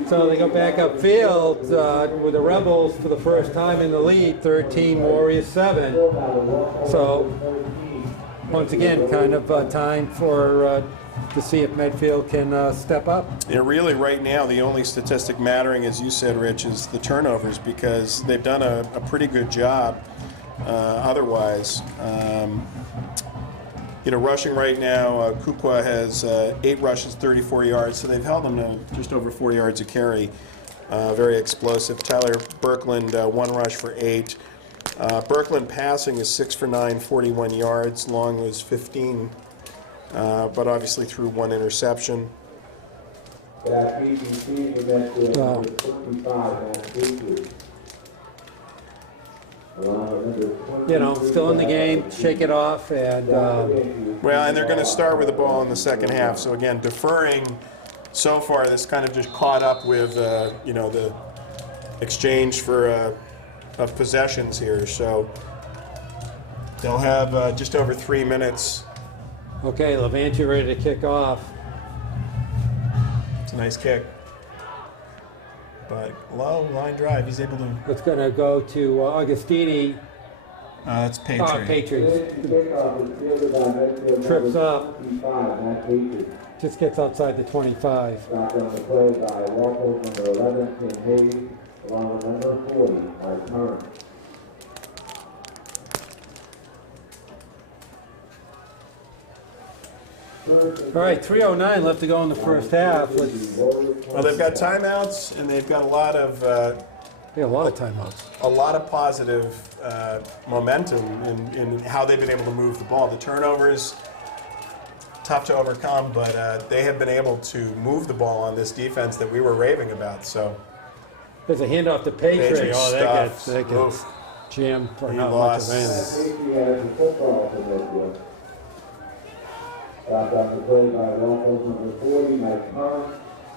So they go back upfield with the Rebels for the first time in the lead, 13, Warriors 7. So once again, kind of time for to see if Medfield can step up. Yeah, really, right now, the only statistic mattering, as you said, Rich, is the turnovers, because they've done a pretty good job otherwise. You know, rushing right now, Kukwa has 8 rushes, 34 yards, so they've held them to just over 4 yards a carry. Very explosive. Tyler Birkland, 1 rush for 8. Birkland passing is 6 for 9, 41 yards. Long was 15, but obviously threw 1 interception. You know, still in the game, shake it off, and Well, and they're going to start with the ball in the second half. So again, deferring so far, this kind of just caught up with you know, the exchange for of possessions here. So they'll have just over 3 minutes. okay, Levanti ready to kick off. It's a nice kick, but low line drive. He's able to. It's going to go to Augustini. That's Patriot. Patriots. Trips up. Just gets outside the 25. Stopped on the play by Walpole, number 11, Tim Hayes, along with number 40, Mike Curran. All right, 3:09 left to go in the first half. Well, they've got timeouts, and they've got a lot of A lot of timeouts. positive momentum in how they've been able to move the ball. The turnovers, tough to overcome, but they have been able to move the ball on this defense that we were raving about. So There's a handoff to Patriot. Patriot Oh, stuff. that gets Oof. jammed for He not lost. much of anything. Patriot has a football for Medfield. Stopped on the play by Walpole, number 40, Mike Curran,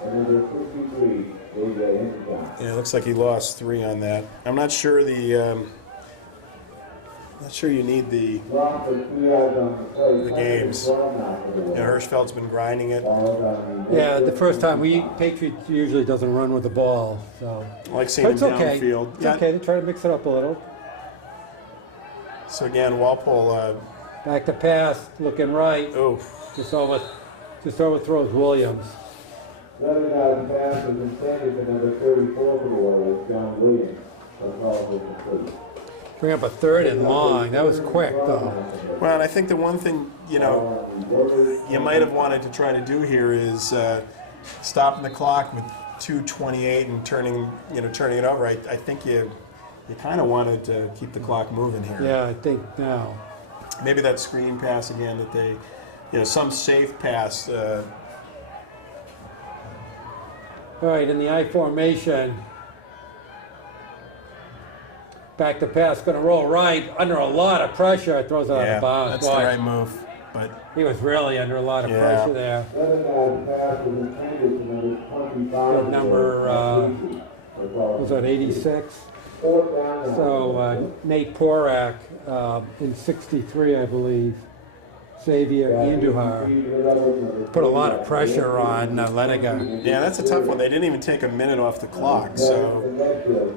and number 63, J.J. Hinton. Yeah, it looks like he lost 3 on that. I'm not sure not sure you need the games. Yeah, Hirschfeld's been grinding it. Yeah, the first time Patriots usually doesn't run with the ball, so. I like seeing But him it's okay. downfield. It's okay. They try to mix it up a little. So again, Walpole. Back to pass, looking right. Oh, Just overthrows Williams. 11,000 passes intended to number 34 for the Warriors, John Williams. That's all for the complete. Bring up a third and long. That was quick, though. Well, and I think the one thing, you might have wanted to try to do here is stopping the clock with 2:28 and turning it over. I think you kind of wanted to keep the clock moving here. Yeah, I think now. Maybe that screen pass again that they, some safe pass. All right, in the I formation. Back to pass, going to roll right, under a lot of pressure, throws it out of bounds. That's the right move. But he was really under a lot of pressure there. Good number, was that 86? So Nate Porak in 63, I believe. Xavier Andujar put a lot of pressure on Lediga. Yeah, that's a tough one. They didn't even take a minute off the clock, so.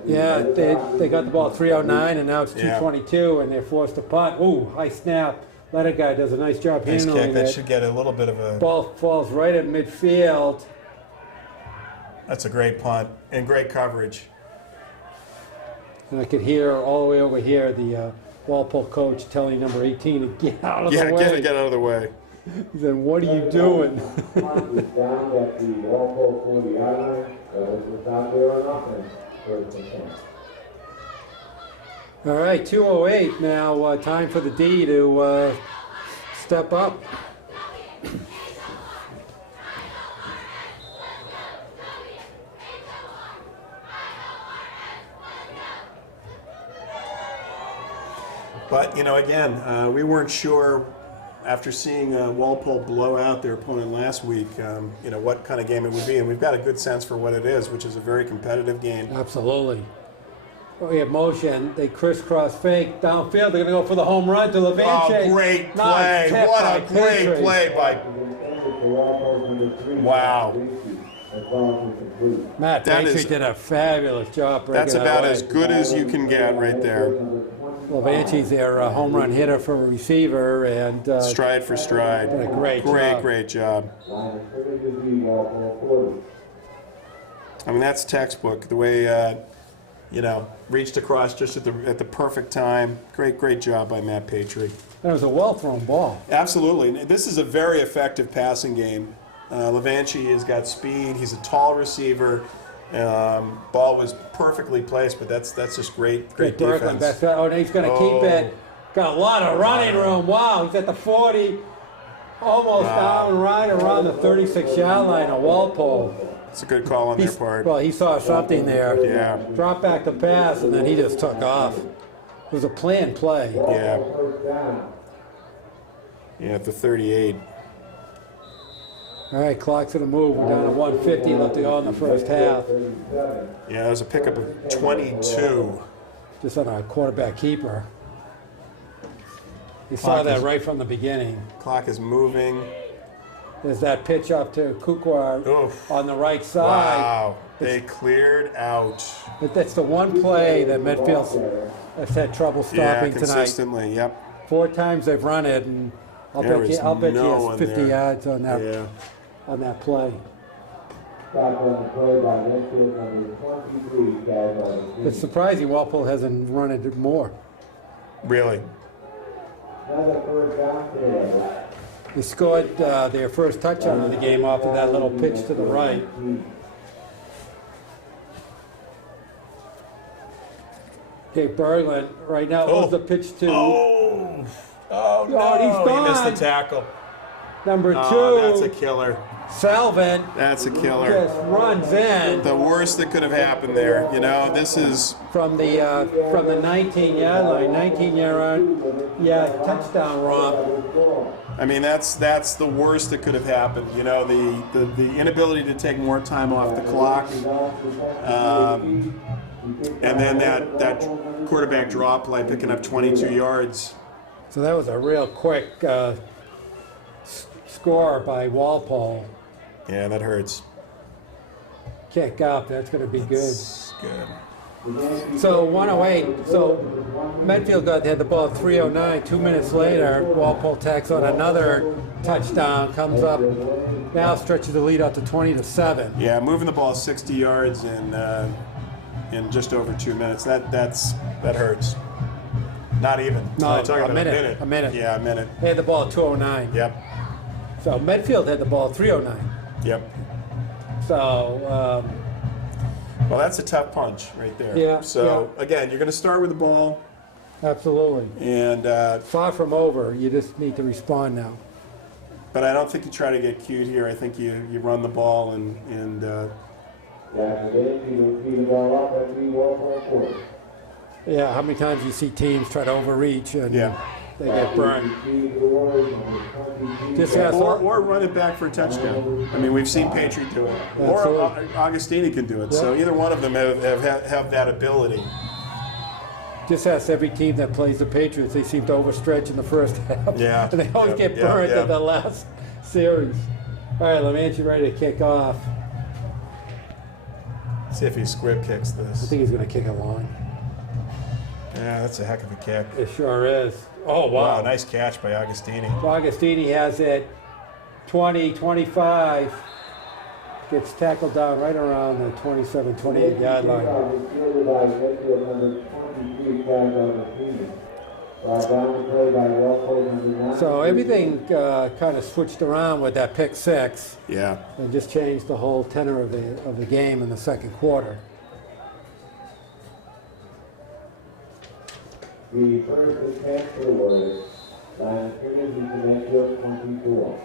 Yeah, they got the ball 3:09, and now it's 2:22, and they're forced to punt. Ooh, high snap. Lediga does a nice job handling kick. it. That should get a little bit of a. Ball falls right at midfield. That's a great punt and great coverage. And I could hear all the way over here the Walpole coach telling number 18 to get out of the way. Get out of the way. He said, "What are you doing?" All right, 2:08 now. Time for the D to step up. But, again, we weren't sure after seeing Walpole blow out their opponent last week, what kind of game it would be. And we've got a good sense for what it is, which is a very competitive game. Absolutely. We have motion. They crisscross fake downfield. They're going to go for the home run to Levanche. Oh, great play. What a great play by... Wow. Matt Petrie did a fabulous job. That's about as good as you can get right there. Levanche's their home run hitter for a receiver, and stride for stride. Did a great job. I mean, that's textbook. The way reached across just at the perfect time. Great job by Matt Petrie. That was a well-thrown ball. Absolutely. This is a very effective passing game. Levanche has got speed. He's a tall receiver. Ball was perfectly placed, but that's just great defense. And he's going to keep it. Got a lot of running room. Wow, he's at the 40, almost down right around the 36-yard line of Walpole. It's a good call on their part. Well, he saw something there. Yeah. Drop back the pass, and then he just took off. It was a planned play. Yeah. Yeah, at the 38. All right, clock's going to move. We're down to 150 left to go in the first half. Yeah, that was a pickup of 22. Just on a quarterback keeper. You saw that right from the beginning. Clock is moving. There's that pitch up to Kukwar on the right side. Wow, they cleared out. That's the one play that Medfield has had trouble stopping consistently, tonight. Yep. 4 times they've run it, and I'll bet you has 50 yards on that on that play. It's surprising Walpole hasn't run it more. Really? They scored their first touchdown of the game off of that little pitch to the right. Okay, Berglund right now owes the pitch to... Oh, no, he's gone. He missed the tackle. Number 2. That's a killer. Salvin. That's a killer. Just runs in. The worst that could have happened there. This is... From the 19-yard line, 19-yard touchdown romp. I mean, that's the worst that could have happened. The inability to take more time off the clock. And then that quarterback drop play picking up 22 yards. So that was a real quick score by Walpole. Yeah, that hurts. Kick up, that's going to be That's good. So 108. So Medfield had the ball at 3:09. 2 minutes later, Walpole tacks on another touchdown, comes up, now stretches the lead out to 20-7. Yeah, moving the ball 60 yards in just over 2 minutes. That hurts. Not even. No, We're talking a about minute, a minute. Yeah, a minute. They had the ball at 2:09. Yep. So Medfield had the ball at 3:09. Yep. So, Well, that's a tough punch right there. Yeah, So, again, you're going to start with the ball, absolutely. and Far from over. You just need to respond now. but I don't think you try to get cute here. I think you run the ball and After this, you will see the ball up at the Walpole court. Yeah, how many times you see teams try to overreach and Yeah. they get burned. Receive the Warriors, number 23. Just ask or run it back for a touchdown. I mean, we've seen Patriot do it, or Absolutely. Augustini can do it. So either one of them have that ability. Just ask every team that plays the Patriots. They seem to overstretch in the first half. Yeah. And they always Yeah, get yeah, burned yeah. in the last series. All right, Lemanchi ready to kick off. See if he squib kicks I this. think he's going to kick it long. Yeah, that's a heck of a kick. It sure is. Oh, Wow, wow. nice catch by Augustini. Augustini has it 20, 25. Gets tackled down right around the 27, 28 yard line. Fielded by Medfield, number 23, Chad Augustini. Brought down the play by Walpole, number 9. So everything kind of switched around with that pick six Yeah. and just changed the whole tenor of the game in the second quarter. The first and 10 for the Warriors. Line of scrimmage is the Medfield 24.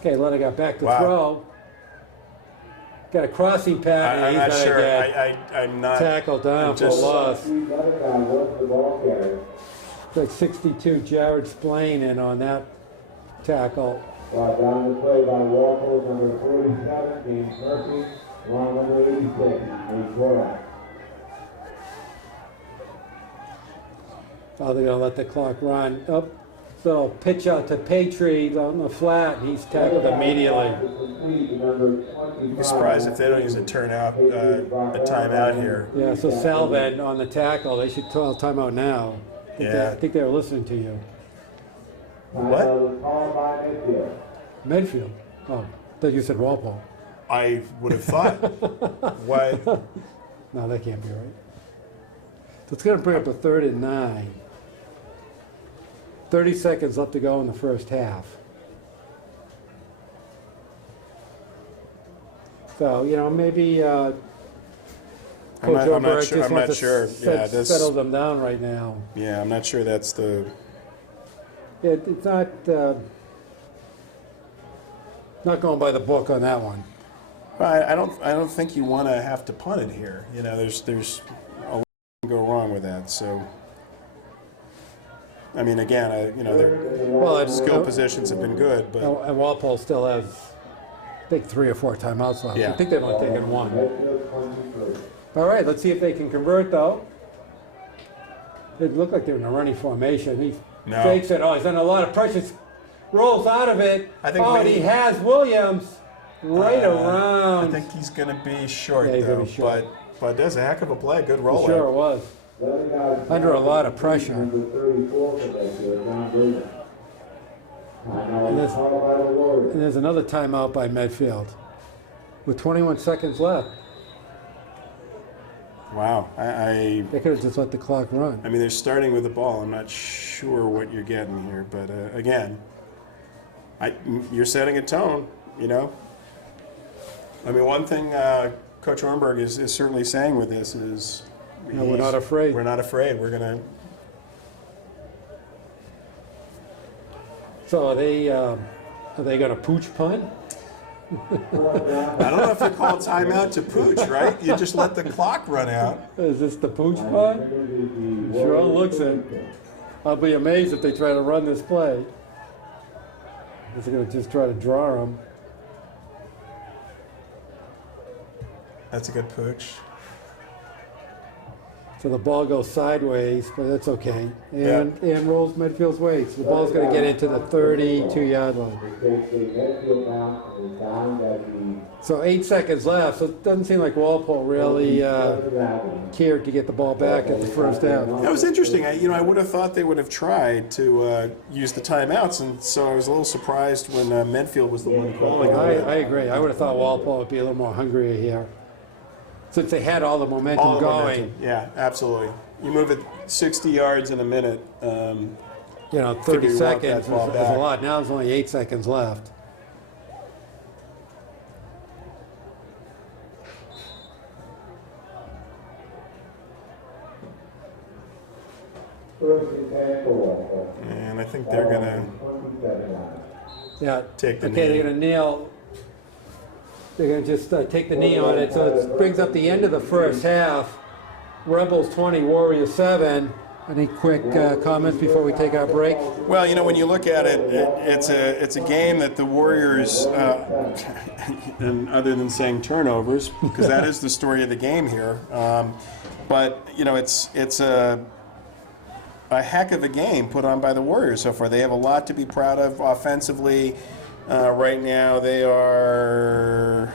Okay, Leonard got back to Wow. throw. Got a crossing pattern. I'm He's not gonna sure. get I'm not. tackled down I'm for a just- loss. The other guy was the ball carrier. Like 62, Jared Splain in on that tackle. Brought down the play by Walpole, number 47, James Murphy. Line number 86, Nate Borak. Oh, they're gonna let the clock run. Up, so pitch out to Patry on the flat. He's tackled immediately. I'd be surprised if they don't use a timeout here. Yeah, so Salvin on the tackle. They should call timeout now. Yeah. I think they were listening to you. What? Called by Medfield. Medfield. Oh, thought you said Walpole. I would have thought. Why? No, that can't be right. So it's going to bring up a 3rd and 9. 30 seconds left to go in the first half. So, you know, maybe I'm Coach not Orberg sure. just I'm wants not to sure. Yeah, settle them down right now. Yeah, I'm not sure that's the. It's not going by the book on that one. I don't think you want to have to punt it here. You know, there's a lot can go wrong with that. So, I mean, again, their Well, skill positions have been good, but and Walpole still has, I think, 3 or 4 timeouts left. Yeah. I think they've only taken one. Medfield 23. All right, let's see if they can convert, though. It looked like they were in a running formation. He No. fakes it. Oh, he's under a lot of pressure. Rolls out of it. I think oh, when and he he- has Williams right I around. think he's going to be short, Yeah, he's gonna though. be short. But that's a heck of a play. Good For rollout. sure it was. Under a lot of pressure. Number 34 for Medfield, John Bridges. Timeout And is this- called by the Warriors. And there's another timeout by Medfield with 21 seconds left. Wow. I They could have just let the clock run. mean, they're starting with the ball. I'm not sure what you're getting here, but again, you're setting a tone. You know. I mean, one thing Coach Ornberg is certainly saying with this is, No, we're not afraid. We're not afraid. We're gonna. So are they going to pooch punt? I don't know if you call timeout to pooch, right? You just let the clock run out. Is this the pooch punt? Sure looks it. I'll be amazed if they try to run this play. They're going to just try to draw him. That's a good pooch. So the ball goes sideways, but that's okay. And rolls Medfield's way. So the ball's going to get into the 32-yard line. Takes a Medfield down and is down at the So 8 seconds left. So it doesn't seem like Walpole really cared to get the ball back at the first half. That was interesting. I would have thought they would have tried to use the timeouts, and so I was a little surprised when Medfield was the one calling I it. agree. I would have thought Walpole would be a little more hungrier here. since they had all the momentum All the going. momentum. Yeah, absolutely. You move it 60 yards in a minute. You know, 30 Figure you want that seconds is ball a back. lot. Now there's only 8 seconds left. First and 10 for Walpole. And I think they're going to 27 yards. Yeah. Take the okay, knee. they're going to nail. They're going to just take the knee on it. So it brings up the end of the first half. Rebels 20, Warriors 7. Any quick comments before we take our break? Well, you know, when you look at it, it's a game that the Warriors, and other than saying turnovers, because that is the story of the game here, but you know, it's a heck of a game put on by the Warriors so far. They have a lot to be proud of offensively. Right now, they are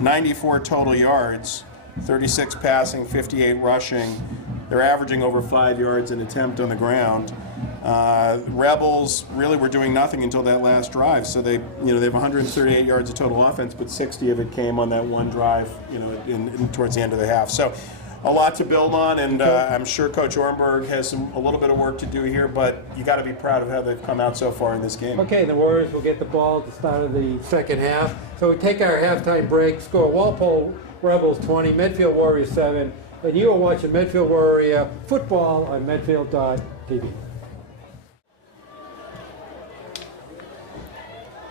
94 total yards, 36 passing, 58 rushing. They're averaging over 5 yards an attempt on the ground. Rebels really were doing nothing until that last drive. So they have 138 yards of total offense, but 60 of it came on that one drive, you know, in towards the end of the half. So a lot to build on, and I'm sure Coach Ornberg has a little bit of work to do here, but you got to be proud of how they've come out so far in this game. Okay, the Warriors will get the ball at the start of the second half. So we take our halftime break. Score: Walpole Rebels 20, Medfield Warriors 7. And you are watching Medfield Warrior football on Medfield.tv.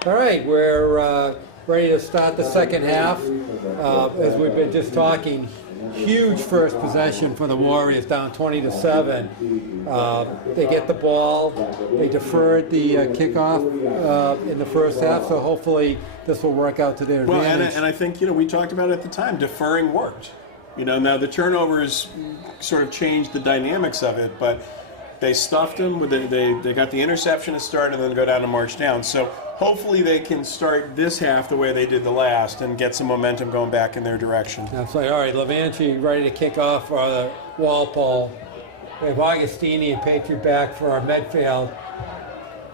All right, we're ready to start the second half. As we've been just talking, huge first possession for the Warriors, down 20-7. They get the ball. They deferred the kickoff in the first half, so hopefully this will work out to their advantage. Well, and I think, you know, we talked about it at the time, deferring worked. You know, now the turnovers sort of changed the dynamics of it, but they stuffed them. They got the interception to start and then go down to march down. So hopefully they can start this half the way they did the last and get some momentum going back in their direction. Absolutely. All right, Levanchi ready to kick off for the Walpole. We have Augustini and Patriot back for our Medfield.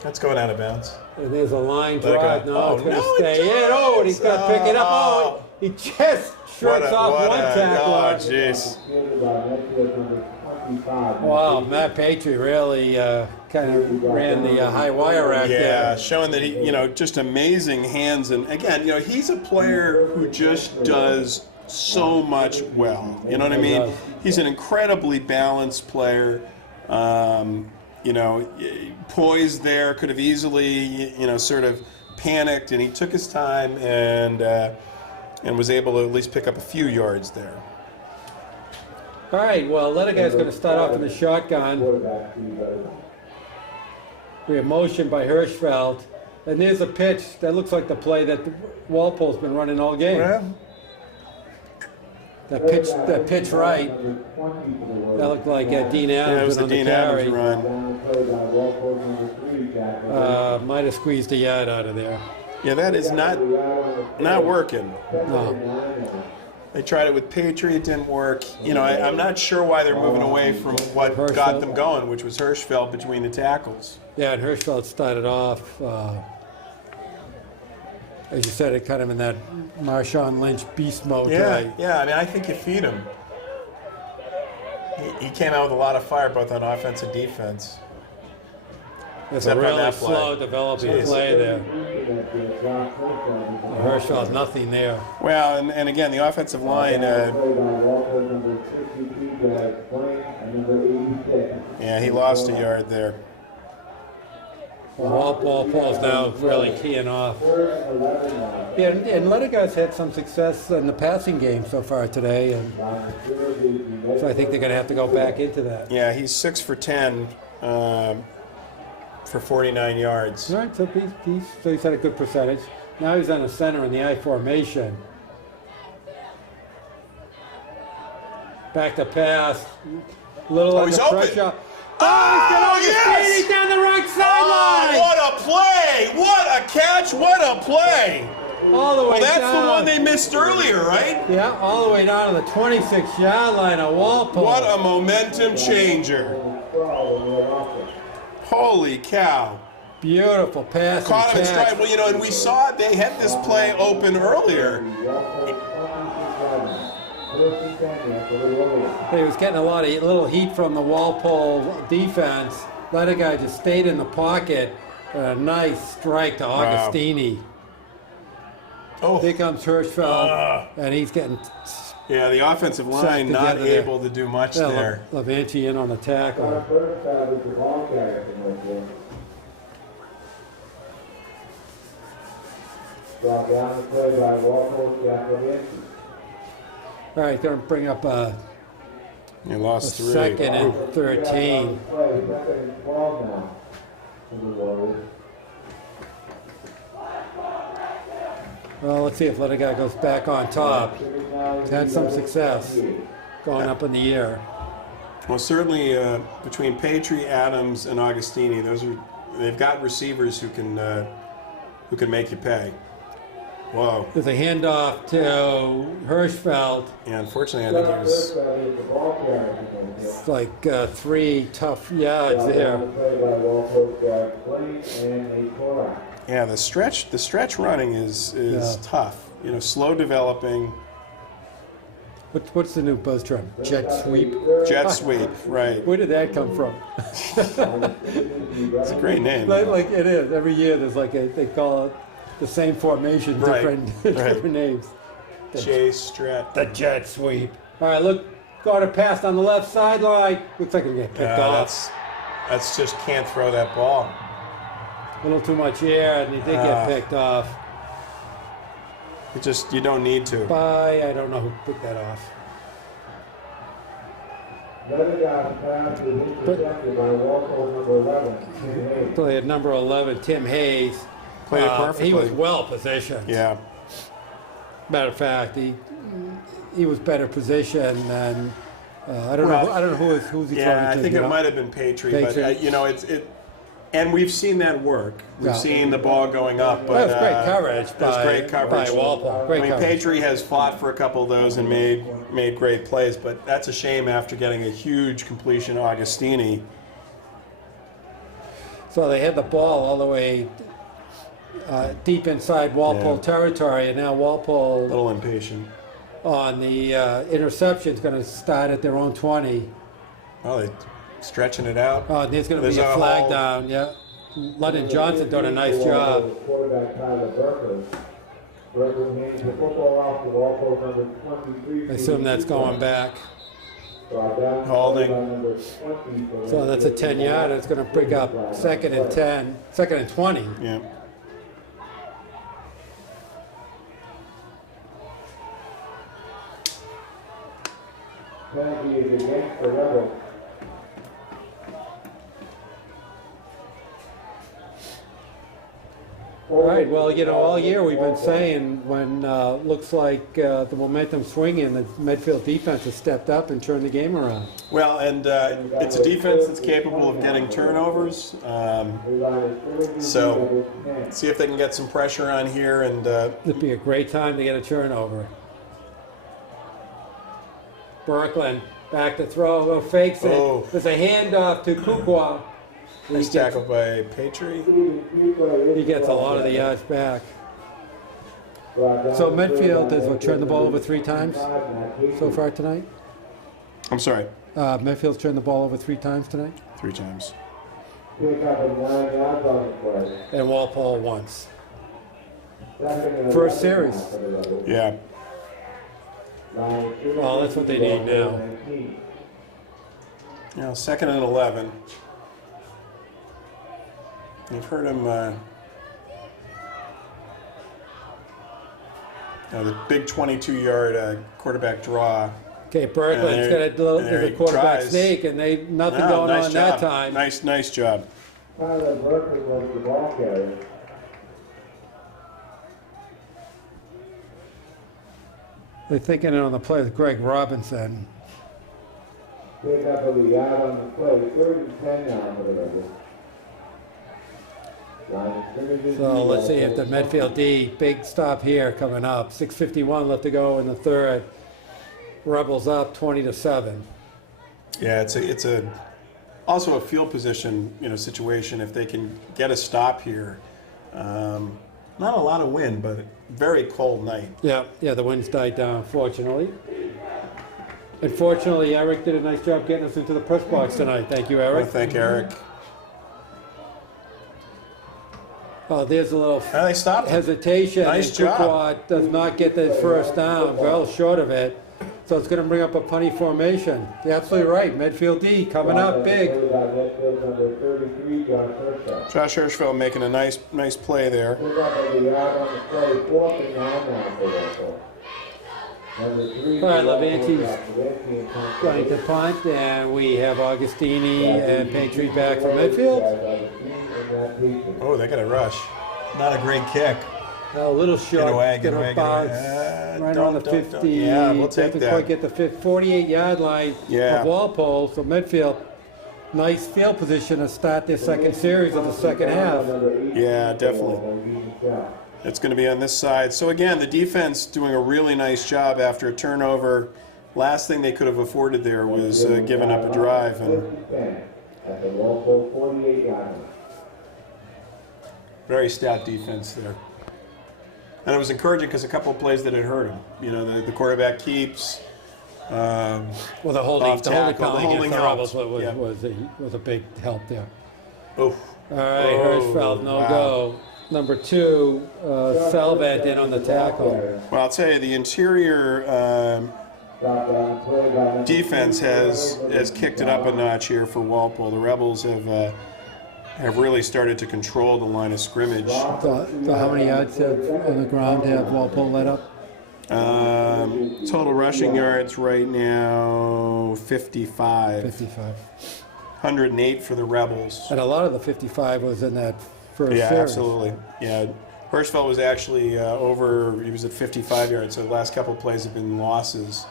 That's going out of bounds. And there's a line Let it drive. go. No, Oh, it's going to no, it stay in. does. Oh, and he's got to pick it up. Oh. Oh, he just shrugs off one tackle. Oh, jeez. Wow, Matt Patriot really kind of ran the high wire act Yeah, there. showing that he, you know, just amazing hands. And again, you know, he's a player who just does so much well. You know what I mean? He's an incredibly balanced player. You know, poised there, could have easily, you know, sort of panicked, and he took his time and was able to at least pick up a few yards there. All right, well, Letterguy's going to start off in the shotgun. We have motion by Hirschfeld. And there's a pitch that looks like the play that Walpole's been running all game. Well, That pitch right. That looked like Dean yeah, it was Adams the on Dean the Adams carry. run. Might have squeezed a yard out of there. Yeah, that is not working. No. They tried it with Patriot, didn't work. You know, I'm not sure why they're moving away from what got them going, which was Hirschfeld between the tackles. Yeah, and Hirschfeld started off, as you said, it kind of in that Marshawn Lynch beast mode. Yeah, yeah. I mean, I think you feed him. He came out with a lot of fire, both on offense and defense. It's a Except on really that play. slow developing Jeez. play there. Hirschfeld's nothing there. Well, and again, the offensive line. Yeah, he lost a yard there. Walpole's now really keying off. Yeah, and Letterguy's had some success in the passing game so far today, and so I think they're going to have to go back into that. Yeah, he's 6 for 10 for 49 yards. All right, so he's had a good percentage. Now he's on the center in the I formation. Back to pass. Little Oh, under he's open. pressure. Oh, He's yes! down the right sideline. What a play! What a catch! What a play! All the way Well, that's down. the one they missed earlier, right? Yeah, all the way down to the 26-yard line of Walpole. What a momentum changer. Holy cow. Beautiful pass. Caught him in and catch. stride. Well, you know, and we saw they had this play open earlier. First and 10 here for the Warriors. He was getting a lot of little heat from the Walpole defense. Let a guy just stayed in the pocket. A nice strike to Augustini. Oh, Here comes Hirschfeld, and he's getting yeah, the offensive line not together there. able to do much there. Lavanci in on the tackle. First foul is the ball carrier for Medfield. Brought down the play by Walpole to Lavanci. All right, going to bring up a He lost 3. second and 13. Second and 12 now for the Warriors. Well, let's see if Ledigai goes back on top. Had some success going up in the air. Well, certainly between Patry, Adams, and Augustini, they've got receivers who can make you pay. Whoa. There's a handoff to Hirschfeld. Yeah, unfortunately, I think he was. It's like 3 tough yards there. Yeah, the stretch running is tough. You know, slow developing. What's the new buzz term? Jet sweep? Jet sweep, right? Where did that come from? It's a great name. Like it is. Every year there's like they call it the same formation, Right, different right. different names. Chase stretch. The jet sweep. All right, look, got a pass on the left sideline. Looks like we get picked off. That's just can't throw that ball. A little too much air, and he did get picked off. It just you don't need to. By I don't know who picked that off. Another guy's pass is intercepted by Walpole number 11, Tim Hayes. So they had number 11, Tim Hayes. Played it perfectly. He was well positioned. Yeah. Matter of fact, he was better positioned than I don't know who's he throwing Yeah, I to, think you it know? might have been Patry, but Patry. you know and we've seen that work. We've Yeah. seen the ball going up, but That was great coverage that was great coverage by Walpole. Great I mean, coverage. Patry has fought for a couple of those and made great plays, but that's a shame after getting a huge completion to Augustini. So they had the ball all the way deep inside Walpole Yeah. territory, and now A Walpole little impatient. on the interception is going to start at their own 20. Oh, they're stretching it out. Oh, there's going to There's be a a flag hold. down, yeah. Ludden Johnson doing a nice job. Quarterback Tyler Burkle. Burkle hands the football off to Walpole number 23. I assume that's going back. Brought down Holding. by number 20 for So that's a 10-yard. It's going to bring up second and 10, second and 20. Yeah. Penalty is against the Rebels. All right, well, you know, all year we've been saying when looks like the momentum's swinging, the Medfield defense has stepped up and turned the game around. Well, and it's a defense that's capable of getting turnovers. So see if they can get some pressure on here and It'd be a great time to get a turnover. Berkland back to throw, oh, fakes it. Oh. There's a handoff to Kukwa. nice tackle by Patry. He gets a lot of the yards back. So Medfield has turned the ball over 3 times so far tonight. I'm sorry, Medfield's turned the ball over 3 times tonight, 3 times. Pick up a 9 yards on the play. and Walpole once. Second and First 11 series. for the Rebels. Yeah. Well, that's what they need now. 19. You know, 2nd and 11. You've heard him. The big 22-yard quarterback draw. Okay, Berkland's And got there there's a he quarterback tries. sneak, and nothing No, going nice on job. that time. Nice job. Tyler Burkle was the ball carrier. They're thinking it on the play with Greg Robinson. Pick up a yard on the play. 3rd and 10 now for the Rebels. Line of scrimmage is So let's see if the Walpole. Medfield D, big stop here coming up. 6:51 left to go in the third. Rebels up 20-7. Yeah, it's also a field position situation. If they can get a stop here, not a lot of wind, but very cold night. Yeah, the winds died down, fortunately. Unfortunately, Eric did a nice job getting us into the press box tonight. Thank you, I want Eric. to thank Eric. Oh, there's a little Oh, they stopped. hesitation. Nice and job. Kukwat does not get the first down, well short of it. So it's going to bring up a punty formation. You're absolutely right. Medfield D coming up big. Josh Hirschfeld making a nice play there. All right, Levanti's going to punt, and we have Augustini and Patriot back from Medfield. Oh, they got a rush. Not a great kick. A little short. Get away, get gonna away, get bounce away. right Don't- on the don't- 50. yeah, we'll take Doesn't that. quite get the 48-yard line Yeah. of Walpole. So Medfield, nice field position to start their second series of the second half. Yeah, definitely. It's going to be on this side. So again, the defense doing a really nice job after a turnover. Last thing they could have afforded there was giving up a drive. And very stout defense there. And it was encouraging because a couple of plays that had hurt him. You know, the quarterback keeps. Well, the holding Off tackle, penalty against the helped. Rebels Yeah. was a big help there. Oof. All right, Hirschfeld, no wow. go. Number 2, Salvant in on the tackle. Well, I'll tell you, the interior defense has kicked it up a notch here for Walpole. The Rebels have really started to control the line of scrimmage. So how many yards have on the ground have Walpole let up? Total rushing yards right now 55. 55. 108 for the Rebels. And a lot of the 55 was in that first Yeah, series. absolutely. Yeah, Hirschfeld was actually he was at 55 yards, so the last couple of plays have been losses.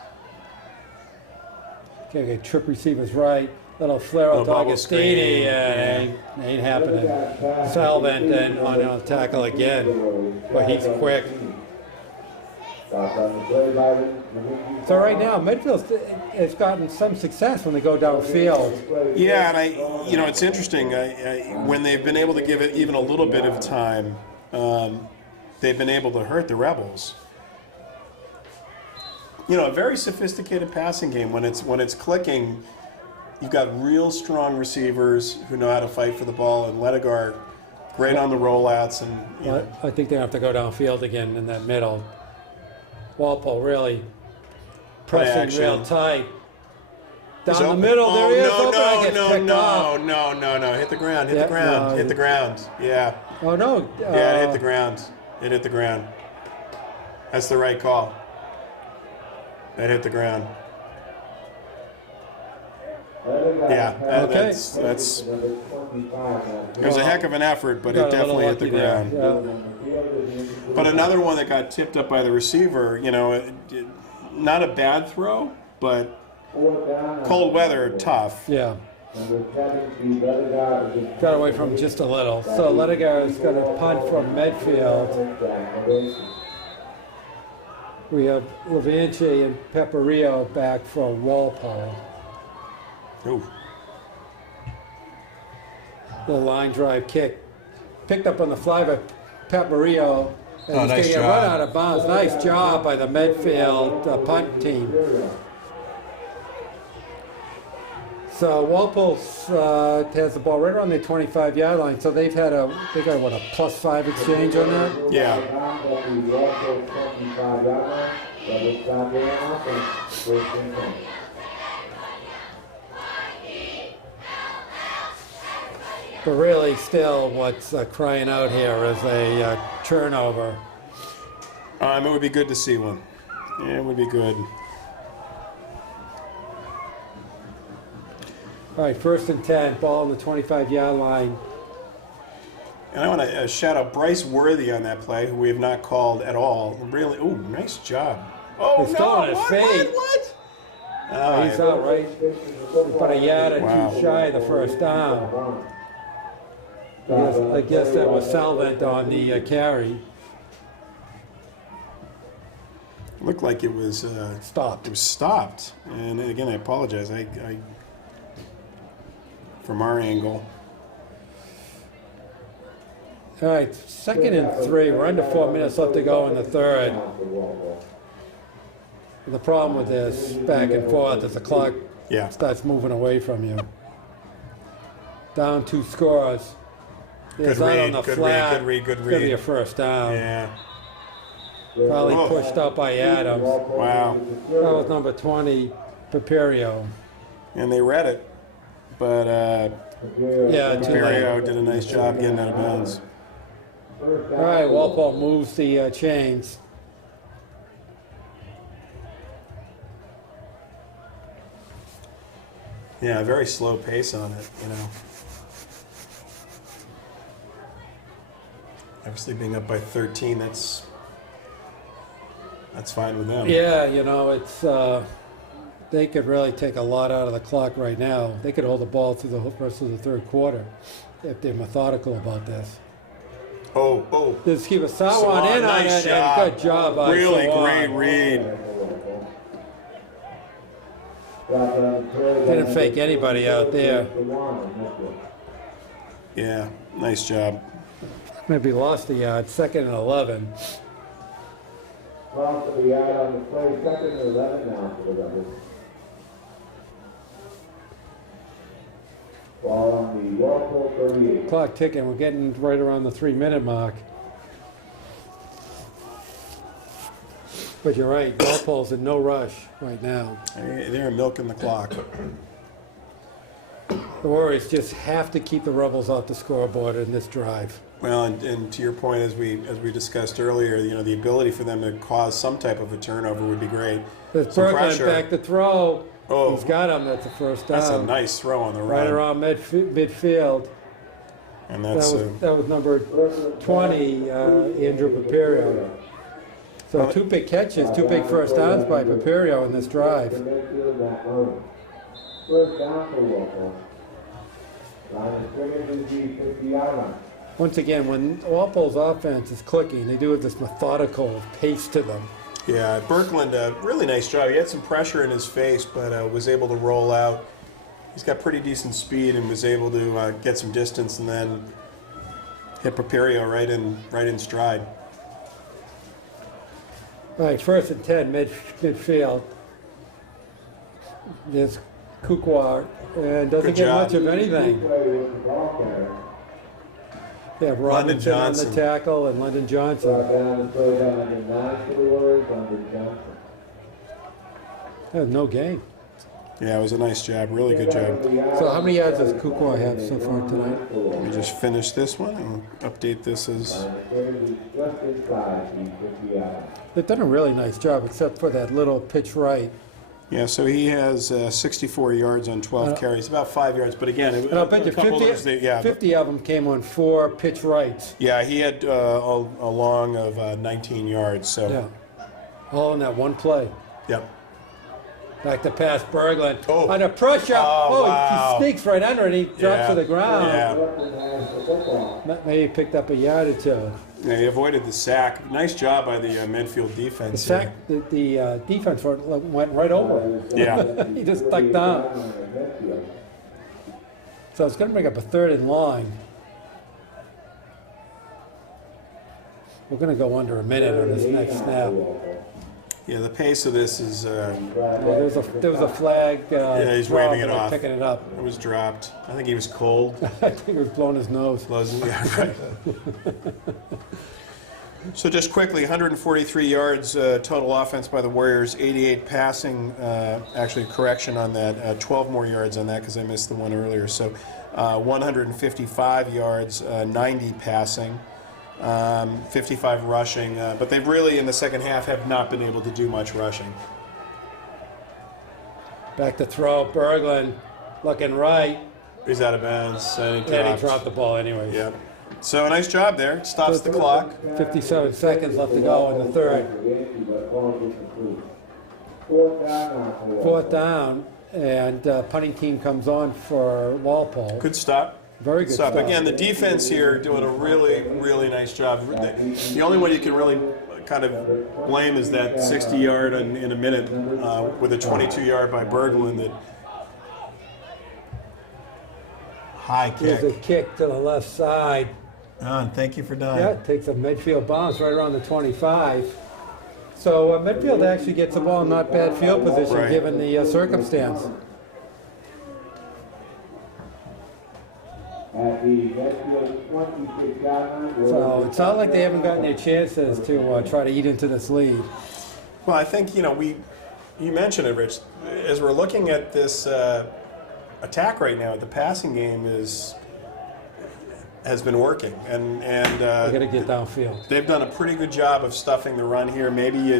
Okay, trip receivers right. Little flare out to bubble Augustini, screen, ain't happening. Salvant then on tackle again, but he's quick. So right now, Medfield has gotten some success when they go downfield. Yeah, and it's interesting. When they've been able to give it even a little bit of time, they've been able to hurt the Rebels. A very sophisticated passing game. When it's clicking, you've got real strong receivers who know how to fight for the ball, and Ledegar, great on the rollouts. And I think they have to go downfield again in that middle. Walpole really pressing action. real tight. Down So- the middle, there he is. No, Open, gets picked off. no. Hit the ground, hit Yeah, the ground, no. hit the ground. Yeah. Oh no. Yeah, it hit the ground. It hit the ground. That's the right call. It hit the ground. Yeah, Okay. that's. It was a heck of an effort, but Got it a little definitely hit the lucky there. ground. Yeah. But another one that got tipped up by the receiver, not a bad throw, but cold weather, tough. Yeah. Got away from just a little. So Ledegar is going to punt from Medfield. We have Levanche and Pepperillo back for Walpole. Ooh. The line drive kick. Picked up on the fly by Pepperillo. And he's nice going to get job. run out of bounds. Nice job by the Medfield punt team. So Walpole has the ball right around their 25-yard line. So they got a +5 exchange on that. Yeah. But really, still, what's crying out here is a turnover. It would be good to see one. Yeah, it would be good. All right, 1st and 10, ball on the 25-yard line. And I want to shout out Bryce Worthy on that play, who we have not called at all. Really, nice job. Oh, He's still on his feet. What? He's out right about a yard or Wow. two shy of the first down. I guess that was Salvant on the carry. Looked like it was Stopped. It was stopped. And again, I apologize. I from our angle. All right, 2nd and 3. We're under 4 minutes left to go in the third. The problem with this back and forth is the clock Yeah. starts moving away from you. Down 2 scores. It's Good out read, on the good flat. read, good read, good It's gonna be read. a first down. Yeah. Probably Oh. pushed up by Adams. Wow. That was number 20, Paperio. And they read it, but Yeah, too late. Barrio did a nice job getting out of bounds. All right, Walpole moves the chains. Yeah, very slow pace on it, you know. Obviously being up by 13, that's fine with them. Yeah, you know, it's they could really take a lot out of the clock right now. They could hold the ball through the rest of the third quarter if they're methodical about this. Oh. Just keep a Sawan Sawan, in on nice it, job. and good job by Really Sawan. great read. Didn't fake anybody out there. Yeah, nice job. Maybe lost a yard, 2nd and 11. Lost the yard on the play, 2nd and 11 now for the Rebels. Ball on the Walpole 38. Clock ticking, we're getting right around the 3-minute mark. But you're right, Walpole's in no rush right now. They're milking the clock. The Warriors just have to keep the Rebels off the scoreboard in this drive. Well, and to your point, as we discussed earlier, you know, the ability for them to cause some type of a turnover would be great. There's Some Berkman pressure. back to throw. Oh. He's got him, that's a first down. That's a nice throw on the run. Right around midfield. And That that's was number 20, Andrew Paperio. So 2 big catches, 2 big first downs by Paperio in this drive. First down for Walpole. Line of scrimmage is the 50-yard line. Once again, when Walpole's offense is clicking, they do have this methodical pace to them. yeah, Berkland, really nice job. He had some pressure in his face, but was able to roll out. He's got pretty decent speed and was able to get some distance and then hit Paperio right in stride. All right, 1st and 10, midfield. There's Kukwa, and doesn't Good get job. much of anything. Play with the ball carrier. Yeah, Robinson on the Johnson. tackle and London Johnson. Brought down and throw down number 9 for the Warriors, under Johnson. That was no gain. Yeah, it was a nice job. Really good job. So how many yards does Kukwa have so far tonight? Let me just finish this one and update this as... Line of scrimmage is just inside the 50-yard line. They've done a really nice job, except for that little pitch right. Yeah, so he has 64 yards on 12 carries, about 5 yards. But again, And I'll bet you a couple 50, of those, yeah, 50 of them came on 4 pitch rights. yeah, he had a long of 19 yards. So, Yeah, all in that one play. yep. Back to pass Berglund. Oh. Under pressure. Oh, wow. He sneaks right under it. He drops Yeah, to the ground. yeah. Berkman has the football. Maybe he picked up a yard or two. Yeah, he avoided the sack. Nice job by the Medfield The defense. sack, the defense went right over him. Yeah. He just ducked down. So it's going to bring up a 3rd and long. We're going to go under a minute on this next snap. Yeah, the pace of this is There was a flag. yeah, he's drop, waving it and they're off. Picking it up. It was dropped. I think he was cold. I think it was blowing his nose. Yeah, right. So just quickly, 143 yards total offense by the Warriors, 88 passing. Actually, correction on that, 12 more yards on that because I missed the one earlier. So 155 yards, 90 passing, 55 rushing. But they've really, in the second half, have not been able to do much rushing. Back to throw. Berglund looking right. He's out of bounds. And And he dropped the ball anyway. Yep. So a nice job there. Stops the clock. 57 seconds left to go in the 3rd. Fourth down, and punting team comes on for Walpole. Good stop. Very good Stop. stop. Again, the defense here doing a really, really nice job. The only one you can really kind of blame is that 60-yard in a minute with a 22-yard by Berglund. That high Here's a kick. kick to the left side. Don, thank you for dying. Yeah, takes a midfield bounce right around the 25. So Medfield actually gets the ball in not bad field position Right. given the circumstance. At the Medfield 26-yard line. So it's not like they haven't gotten their chances to try to eat into this lead. Well, I think, you mentioned it, Rich. As we're looking at this attack right now, the passing game has been working, and They got to get downfield. they've done a pretty good job of stuffing the run here. Maybe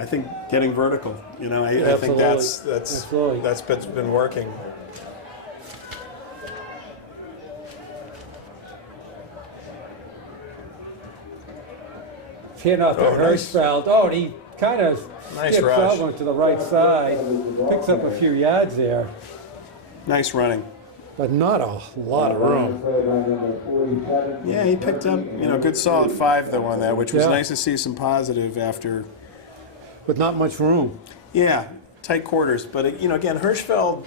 I think getting vertical. I think Absolutely. that's been working. Hit off to Oh, nice. Hirschfeld. Oh, and he kind of Nice skips rush. over to the right side, picks up a few yards there, Nice running. but not a lot of room. Yeah, he picked up good solid 5 though on that, which was Yeah. nice to see some positive after. With not much room. Yeah, tight quarters, but again, Hirschfeld,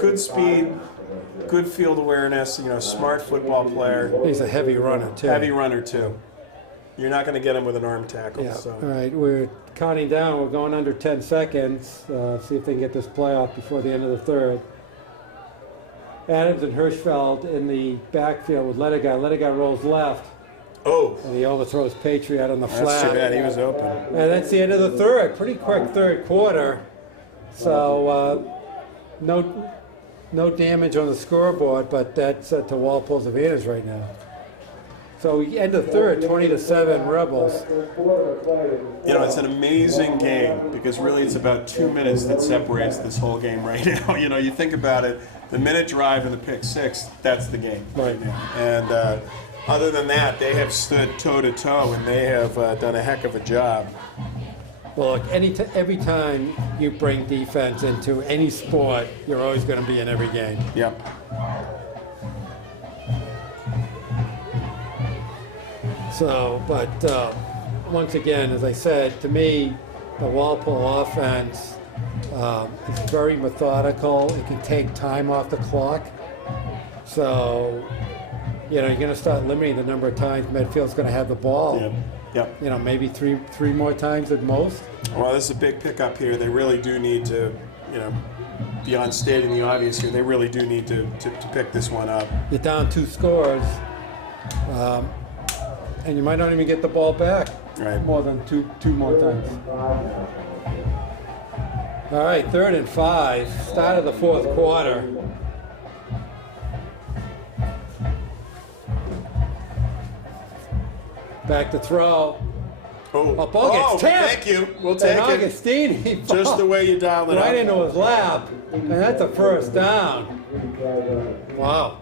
good speed, good field awareness. Smart football player, He's a heavy runner, too. heavy runner too. You're not going to get him with an arm tackle. Yeah. So. All right, we're counting down. We're going under 10 seconds. See if they can get this play off before the end of the third. Adams and Hirschfeld in the backfield with Ledigar. Ledigar rolls left, Oh, and he overthrows Patriot on the that's flat. too bad. He was open. And that's the end of the third. Pretty quick third quarter. So no damage on the scoreboard, but that's to Walpole's advantage right now. So we end the third, 20-7 Rebels. It's an amazing game because really it's about 2 minutes that separates this whole game right now. You think about it, the minute drive and the pick 6, that's the game right now. And other than that, they have stood toe to toe and they have done a heck of a job. Well, look, every time you bring defense into any sport, you're always going to be in every game. Yep. So, but once again, as I said, to me, the Walpole offense is very methodical. It can take time off the clock. So, you're going to start limiting the number of times Medfield's going to have the ball. Yep. Maybe three more times at most. Well, this is a big pickup here. They really do need to, beyond stating the obvious here, they really do need to pick this one up. You're down 2 scores, and you might not even get the ball back Right. more than two more times. All right, 3rd and 5, start of the 4th quarter. Back to throw. Oh, ball gets tipped. thank you. We'll take And it. Augustini Just the way you dialed it right up. into his lap, and that's a first down. Wow.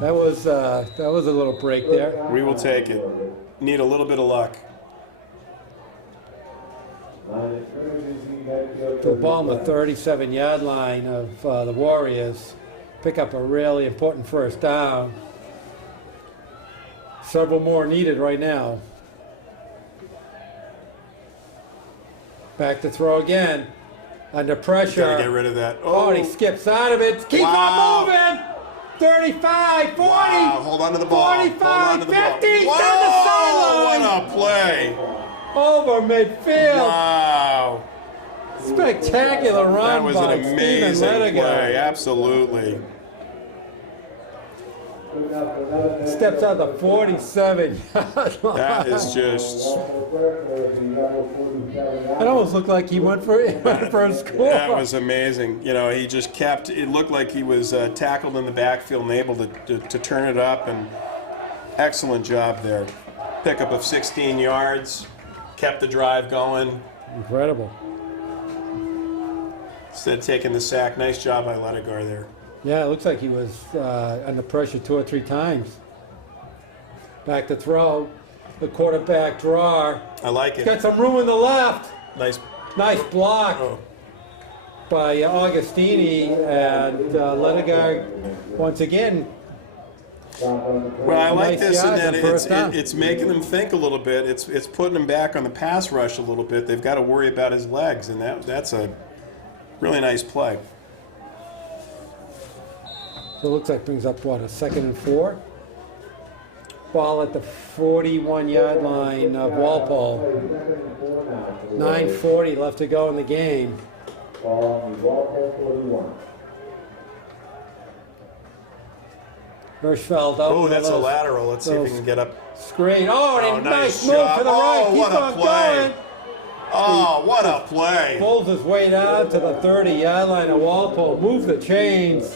That was a little break there. We will take it. Need a little bit of luck. The ball on the 37-yard line of the Warriors. Pick up a really important first down. Several more needed right now. Back to throw again. Under pressure. Gotta get rid of that. Oh, and he skips out of it. Keep Wow. on moving. 35, 40. Wow, hold on to the ball. 45, hold on to the 50, ball. down the sideline. What a play. Over midfield. Wow. Spectacular run That was by an Steven amazing Ledigar. play. Absolutely. Steps out the 47-yard line. That is just, It almost looked like he went for a score. that was amazing. He just kept, it looked like he was tackled in the backfield and able to turn it up, and excellent job there. Pickup of 16 yards, kept the drive going. Incredible. Instead of taking the sack, nice job by Ledigar there. Yeah, it looks like he was under pressure 2 or 3 times. Back to throw. The quarterback draw. I like He's got it. some room in the left. Nice. Nice block Oh, by Augustini, and Ledigar once again. well, I like Nice this in yards that on first down. it's making them think a little bit. It's putting them back on the pass rush a little bit. They've got to worry about his legs, and that's a really nice play. So it looks like brings up, what, a 2nd and 4? Ball at the 41-yard line of Walpole. 9:40 left to go in the game. Ball on the Walpole 41. Hirschfeld up. Oh, with that's a little lateral. Let's see if we can get up. Screen. Oh, and Oh, a nice nice move job. to the right. Oh, Keep what a on play. going. Oh, what a play. Pulls his way down to the 30-yard line of Walpole. Move the chains.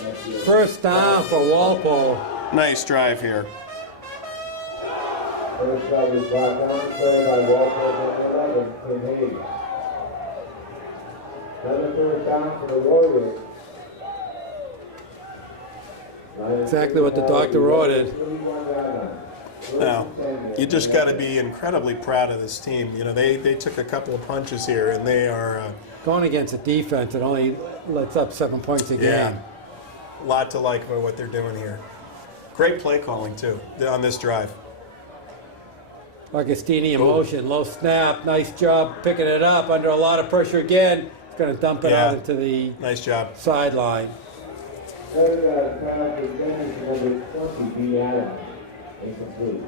First down for Walpole. Nice drive here. First shot is brought down, play by Walpole number 11, Tim Hayes. Another first down for the Warriors. Exactly what the doctor ordered. Now, you just got to be incredibly proud of this team. You know, they took a couple of punches here, and they are Going against a defense that only lets up 7 points a game. a lot to like about what they're doing here. Great play calling too on this drive. Augustini in motion, low snap, nice job picking it up under a lot of pressure again. He's going to dump it Yeah. out into the Nice job. sideline. Third pass is finished number 20, B. Adams. Incomplete.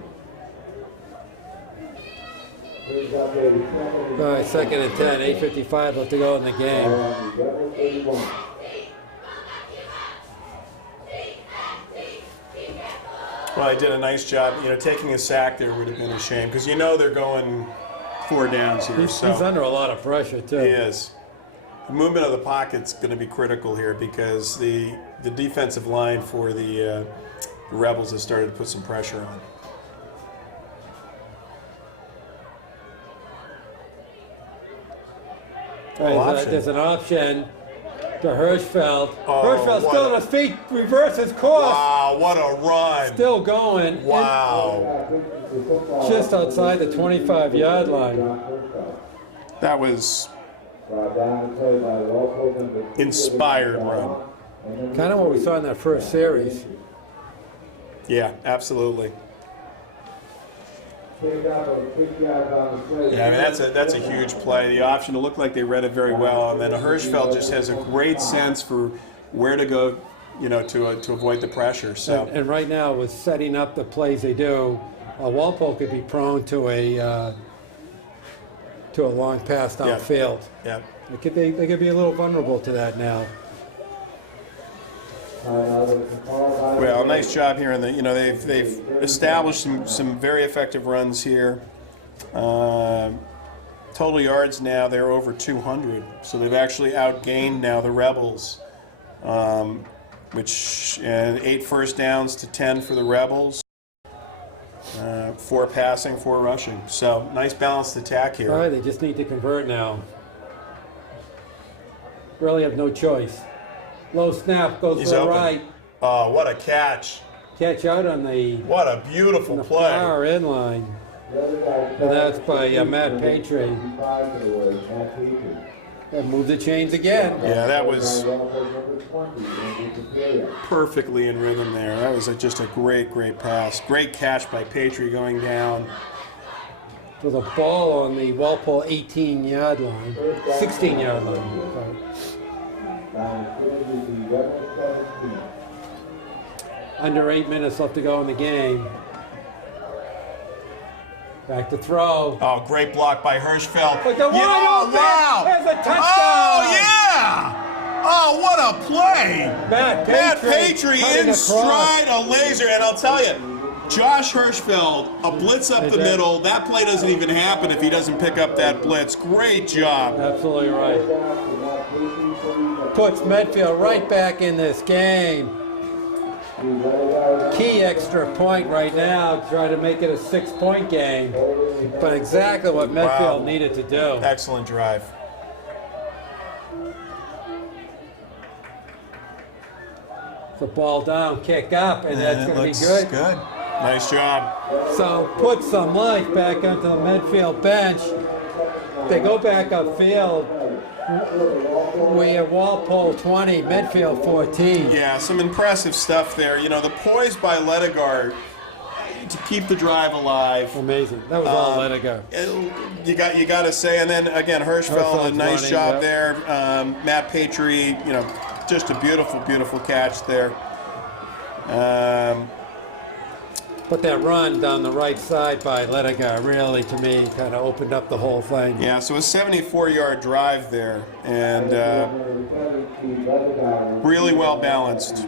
Brings up a second and All right, 2nd and 10, 8:55 left to go in the game. Ball on the Rebel 31. Well, he did a nice job. You know, taking a sack there would have been a shame because you know they're going 4 downs here. He's So under a lot of pressure, too. he is. The movement of the pocket's going to be critical here because the defensive line for the Rebels has started to put some pressure on. Right, option. there's an option to Hirschfeld. Oh, Hirschfeld what still a- on his feet, reverses course, Wow, what a run! still going. Wow, Just outside the 25-yard line. that was Brought down and played by Walpole number 2. inspired run. Kind of what we saw in that first series. Yeah, absolutely. Picked up a 6 yards on the play. Yeah, I mean that's a huge play. The option, it looked like they read it very well, and then Hirschfeld just has a great sense for where to go, you know, to avoid the pressure. So And right now, with setting up the plays they do, Walpole could be prone to a long pass downfield. yeah, They could be a little vulnerable to that now. well, nice job here. In the they've established some very effective runs here. Total yards now they're over 200, so they've actually outgained now the Rebels, which 8 first downs to 10 for the Rebels. 4 passing, 4 rushing. So nice balanced attack here. All right, they just need to convert now. Really have no choice. Low snap goes He's to the open. right. Oh, what a catch! Catch out on the What a beautiful play! far end line. And that's by Matt Petrie. And move the chains again. Yeah, that was perfectly in rhythm there. That was just a great pass. Great catch by Petrie going down. With a ball on the Walpole 18-yard line. 16-yard line. Sorry. Under 8 minutes left to go in the game. Back to throw. Oh, great block by Hirschfeld. But the wide Yeah, open! wow! There's a touchdown! Oh, yeah! Oh, what a play! Matt Petrie cutting in across. stride, a laser, and I'll tell you, Josh Hirschfeld, a blitz up the middle. That play doesn't even happen if he doesn't pick up that blitz. Great job. Absolutely right. Puts Medfield right back in this game. Key extra point right now, try to make it a 6-point game. But exactly what Medfield Wow. needed to do. Excellent drive. The ball down, kick up, and that's And it going to be looks good. good. Nice job. So put some life back onto the Medfield bench. They go back upfield. We have Walpole 20, Medfield 14. Yeah, some impressive stuff there. You know, the poise by Ledegaard to keep the drive alive. Amazing. That was all Ledegaard. You got to say, and then again, Hirschfeld, a Hirschfeld's nice running, job yep. there. Matt Petrie, you know, just a beautiful catch there. But that run down the right side by Ledigar really, to me, kind of opened up the whole thing. Yeah, so a 74-yard drive there, and really well balanced.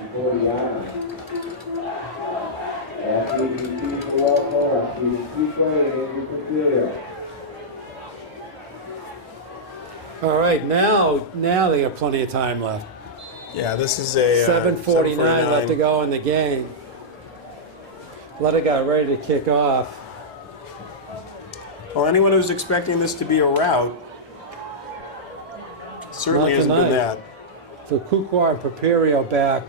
All right, now they have plenty of time left. Yeah, this is a 7:49 left to go in the game. Ledigar ready to kick off. Well, anyone who's expecting this to be a rout certainly Not hasn't tonight. been that. So Kukwa and Papirio back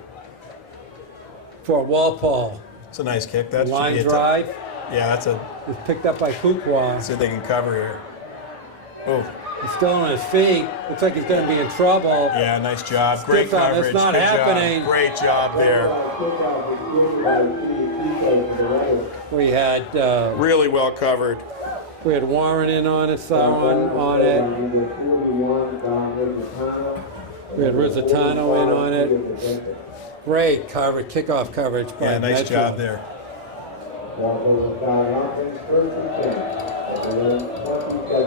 for Walpole. It's a nice kick. That should Line be a drive yeah, that's a. is picked up by Kukwa. See if they can cover here. Oh, He's still on his feet. Looks like he's going to be in trouble. yeah, nice job. Great Stiff arm, coverage. that's not Good job. happening. Great job there. We had Really well covered. Warren in on it, Sauron on it. We had Rizzatano in on it. Great coverage, kickoff coverage by Yeah, nice Medfield. job there.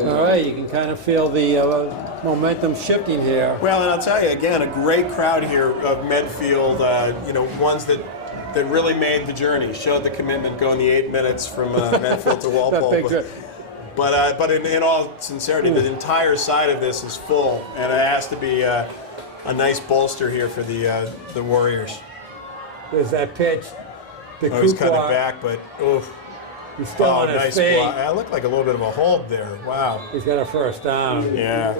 All right, you can kind of feel the momentum shifting here. Well, and I'll tell you again, a great crowd here of Medfield. Ones that really made the journey, showed the commitment, going the 8 minutes from Medfield to Walpole. That big trip. But in all sincerity, the entire side of this is full, and it has to be a nice bolster here for the Warriors. There's that pitch. The Oh, he's cutting it Kukwa, back, but he's still on his nice feet. block. That looked like a little bit of a hold there. Wow. He's got a first down. Yeah.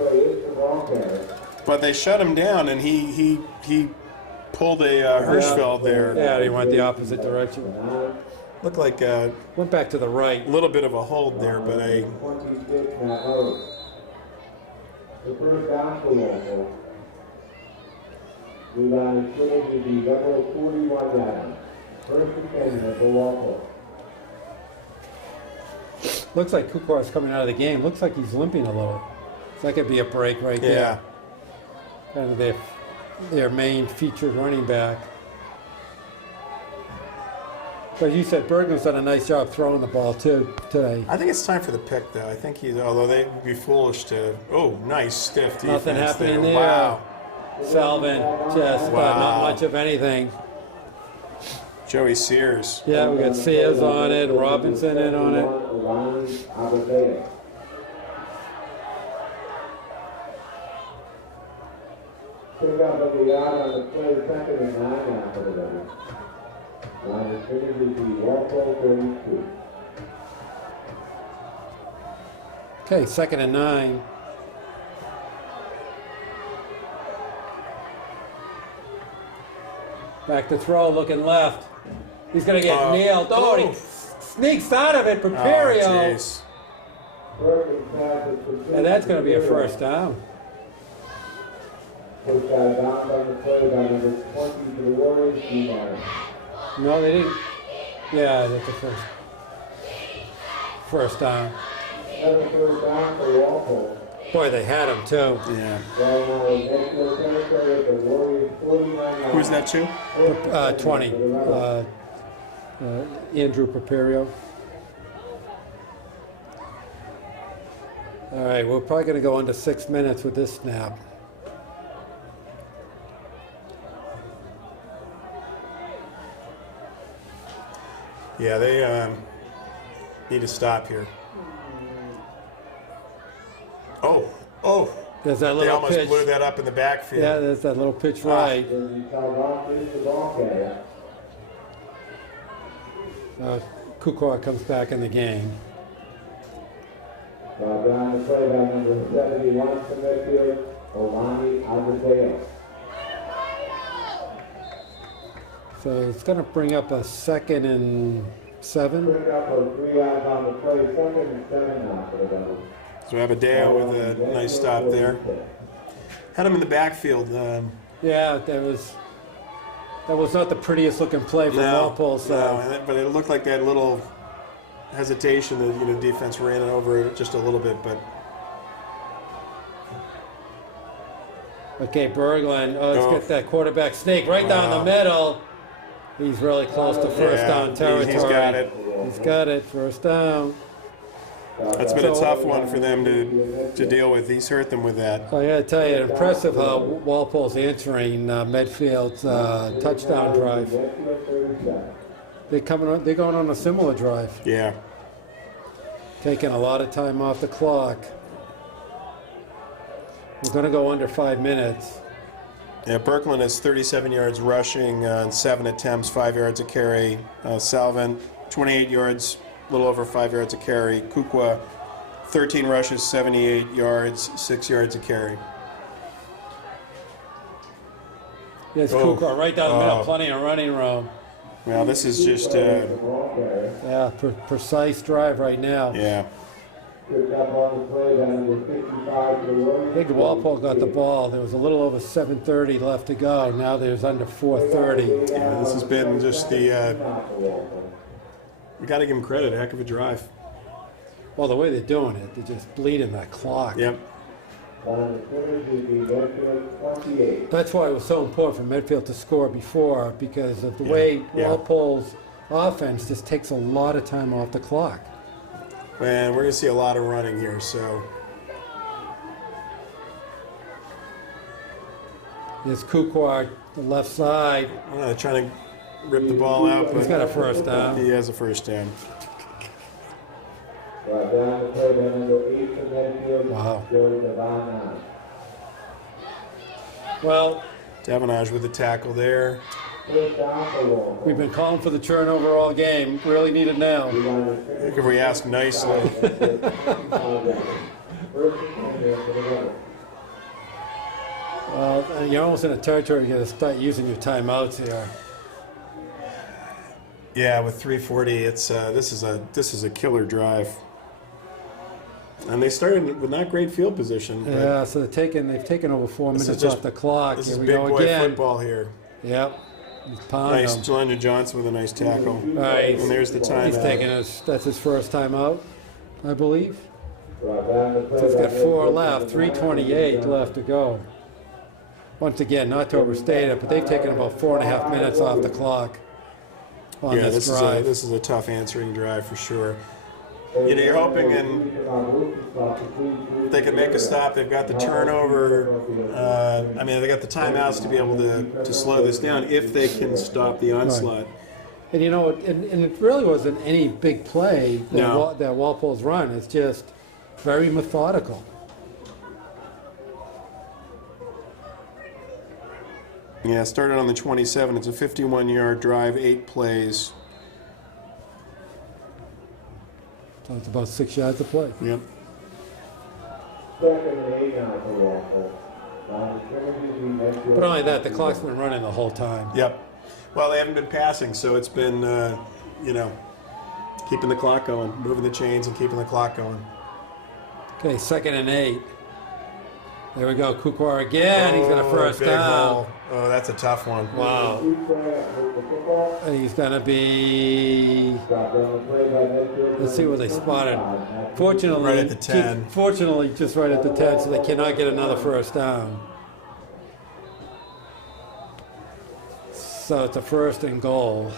But they shut him down, and he pulled a Hirschfeld there. Yeah, he went the opposite direction. Looked like Went back to the right. little bit of a hold there, but a The first down for Walpole. The line is going to be number 41 down. First and 10 for Walpole. Looks like Kukwar's coming out of the game. Looks like he's limping a little. So that could be a break right yeah. there. Kind of their main featured running back. But you said Bergman's done a nice job throwing the ball too today. I think it's time for the pick, though. I think although they would be foolish to. Oh, nice stiff defense. Nothing happening there. Wow. Salvin, just Wow. not much of anything. Joey Sears. Yeah, we got Sears on it, Robinson in on it. Pick up of the yard on the play, second and 9 now for the Rebels. Line is going to be Walpole 32. Okay, 2nd and 9. Back to throw, looking left. He's going to get nailed. Oh, he sneaks out of it, Papirio. jeez. And that's going to be a first down. First down on the play by number 20 for the Warriors, D-Line. No, they didn't. Yeah, that's the first down. Another first down for Walpole. Boy, they had him too. Yeah. Ball now is Medfield territory at the Warriors 49. Who's that to? 20. Andrew Papirio. All right, we're probably going to go under 6 minutes with this snap. Yeah, they need to stop here. Oh. There's that They little almost pitch. blew that up in the backfield. Yeah, there's that little pitch right. Kukwa comes back in the game. Down the play by number 71 for Medfield, Olani Agadeo. So it's going to bring up a 2nd and 7. Put it up for 3 yards on the play, 2nd and 7 now for the Rebels. So Abadeo with a nice stop there. Had him in the backfield. Yeah, that was not the prettiest looking play from Walpole. So but it looked like that little hesitation that defense ran it over just a little bit, but okay, Berglund. Oh, let's get that quarterback sneak right down the middle. He's really close to first down territory. He's got it. He's got it. First down. That's been a tough one for them to deal with. He's hurt them with that. I got to tell you, impressive how Walpole's answering Medfield's touchdown drive. They're going on a similar drive, Yeah. taking a lot of time off the clock. We're going to go under 5 minutes. Yeah, Birkeland has 37 yards rushing on 7 attempts, 5 yards a carry. Salvin, 28 yards, a little over 5 yards a carry. Kukwa, 13 rushes, 78 yards, 6 yards a carry. Yes, Oh. Kukra right down the middle, plenty of running room. Well, this is just, Yeah, precise drive right now. yeah. I think Walpole got the ball. There was a little over 7:30 left to go. Now there's under 4:30. Yeah, this has been just the, we got to give them credit, a heck of a drive. Well, the way they're doing it, they're just bleeding that clock. Yep. That's why it was so important for Medfield to score before, because of the way yeah. Walpole's offense just takes a lot of time off the clock. And we're going to see a lot of running here, so. There's Kukwar, the left side. Trying to rip the ball out, but He's got a first down. he has a first down. Wow. Well, Davenage with the tackle there. we've been calling for the turnover all game. Really need it now. I think if we ask nicely. Well, you're almost in a territory you're going to start using your timeouts here. Yeah, with 3:40, it's this is a killer drive. And they started with not great field position. But Yeah, so they've taken over 4 This is minutes just- off the clock. this Here is we big go boy again. football here. Yep. He's pounding Nice, him. Jelena Johnson with a nice tackle. All right, And there's the he's timeout. taking that's his first time out, I believe. So he's got 4 left, 3:28 left to go. Once again, not to overstate it, but they've taken about 4.5 minutes off the clock on Yeah, this this drive. is a tough answering drive for sure. You know, you're hoping and they can make a stop. They've got the turnover. I mean, they got the timeouts to be able to slow this down if they can stop the onslaught. And you know, and it really wasn't any big play that, No. that Walpole's run. It's just very methodical. Yeah, it started on the 27. It's a 51-yard drive, 8 plays. So it's about 6 yards to play. Yep. But only that, the clock's been running the whole time. Yep. Well, they haven't been passing, so it's been, you know, keeping the clock going, moving the chains and keeping the clock going. Okay, 2nd and 8. There we go, Kukwar again. He's got a first big down. hole. Oh, that's a tough one. Wow. And he's going to be, let's see where they spotted. Fortunately, Right at the 10. Fortunately, just right at the 10, so they cannot get another first down. So it's a 1st and goal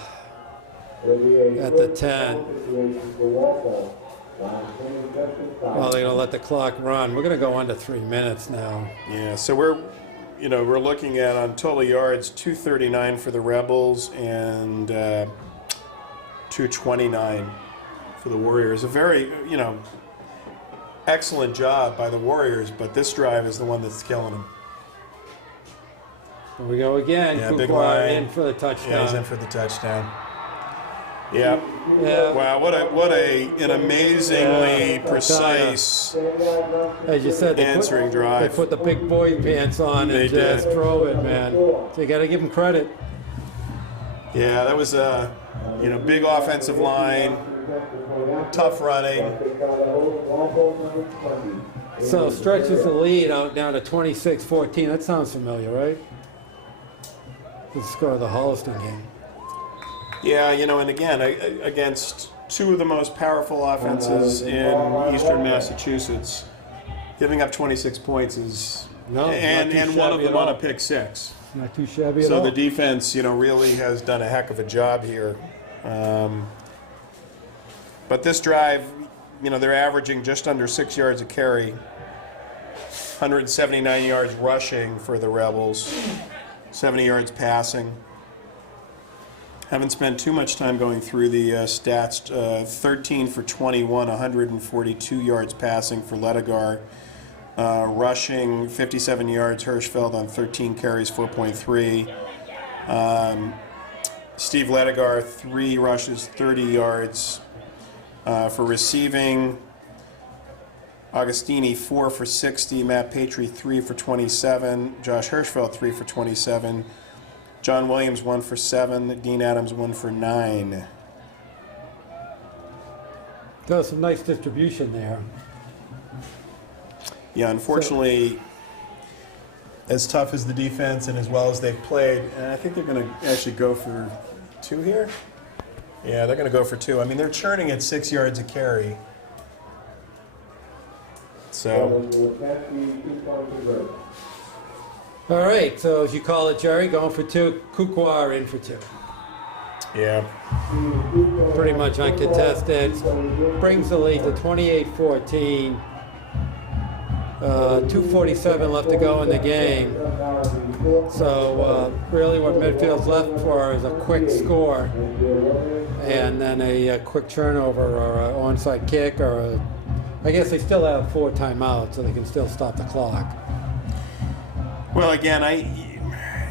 at the 10. Well, they're going to let the clock run. We're going to go under 3 minutes now. Yeah, so we're looking at on total yards 239 for the Rebels and 229 for the Warriors. A very, excellent job by the Warriors, but this drive is the one that's killing them. Here we go again. Yeah, big Kukwar line. in for the touchdown. Yeah, he's in for the touchdown. Yeah. Yeah. Wow, an amazingly precise. As you said, answering drive. They put the big boy pants on They and just did. drove it, man. So you got to give them credit. Yeah, that was a big offensive line, tough running. So stretches the lead out down to 26-14. That sounds familiar, right? The score of the Holliston game. Yeah, and again, against two of the most powerful offenses in Eastern Massachusetts, giving up 26 points is No, and not too one of shabby them at on a all. pick six. not too shabby at So all. the defense, really has done a heck of a job here. But this drive, they're averaging just under 6 yards a carry, 179 yards rushing for the Rebels, 70 yards passing. Haven't spent too much time going through the stats. 13 for 21, 142 yards passing for Ledegar. Rushing 57 yards, Hirschfeld on 13 carries, 4.3. Steve Ledegar, 3 rushes, 30 yards. For receiving, Augustini 4 for 60, Matt Patry 3 for 27, Josh Hirschfeld 3 for 27, John Williams 1 for 7, Dean Adams 1 for 9. Does some nice distribution there. Yeah, unfortunately, as tough as the defense and as well as they've played, and I think they're going to actually go for 2 here. Yeah, they're going to go for 2. I mean, they're churning at 6 yards a carry. So, All right, so as you call it, Jerry, going for 2. Kukwa in for 2. yeah. Pretty much uncontested. Brings the lead to 28-14. 2:47 left to go in the game. So really what Medfield's left for is a quick score and then a quick turnover or an onside kick or I guess they still have 4 timeouts, so they can still stop the clock. Well, again,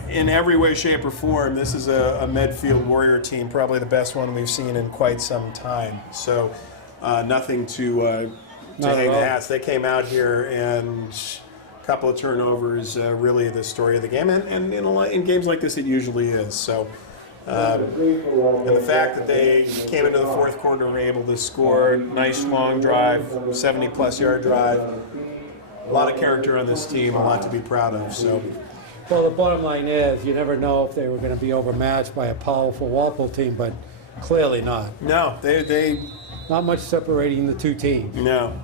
in every way, shape, or form, this is a Medfield Warrior team, probably the best one we've seen in quite some time. So nothing to hang the hats. They came out here and a couple of turnovers, really the story of the game. And in games like this, it usually is. So, and the fact that they came into the fourth quarter and were able to score, nice long drive, 70-plus yard drive. A lot of character on this team, a lot to be proud of. So, Well, the bottom line is you never know if they were going to be overmatched by a powerful Walpole team, but clearly not. no, they Not much separating the 2 teams. no.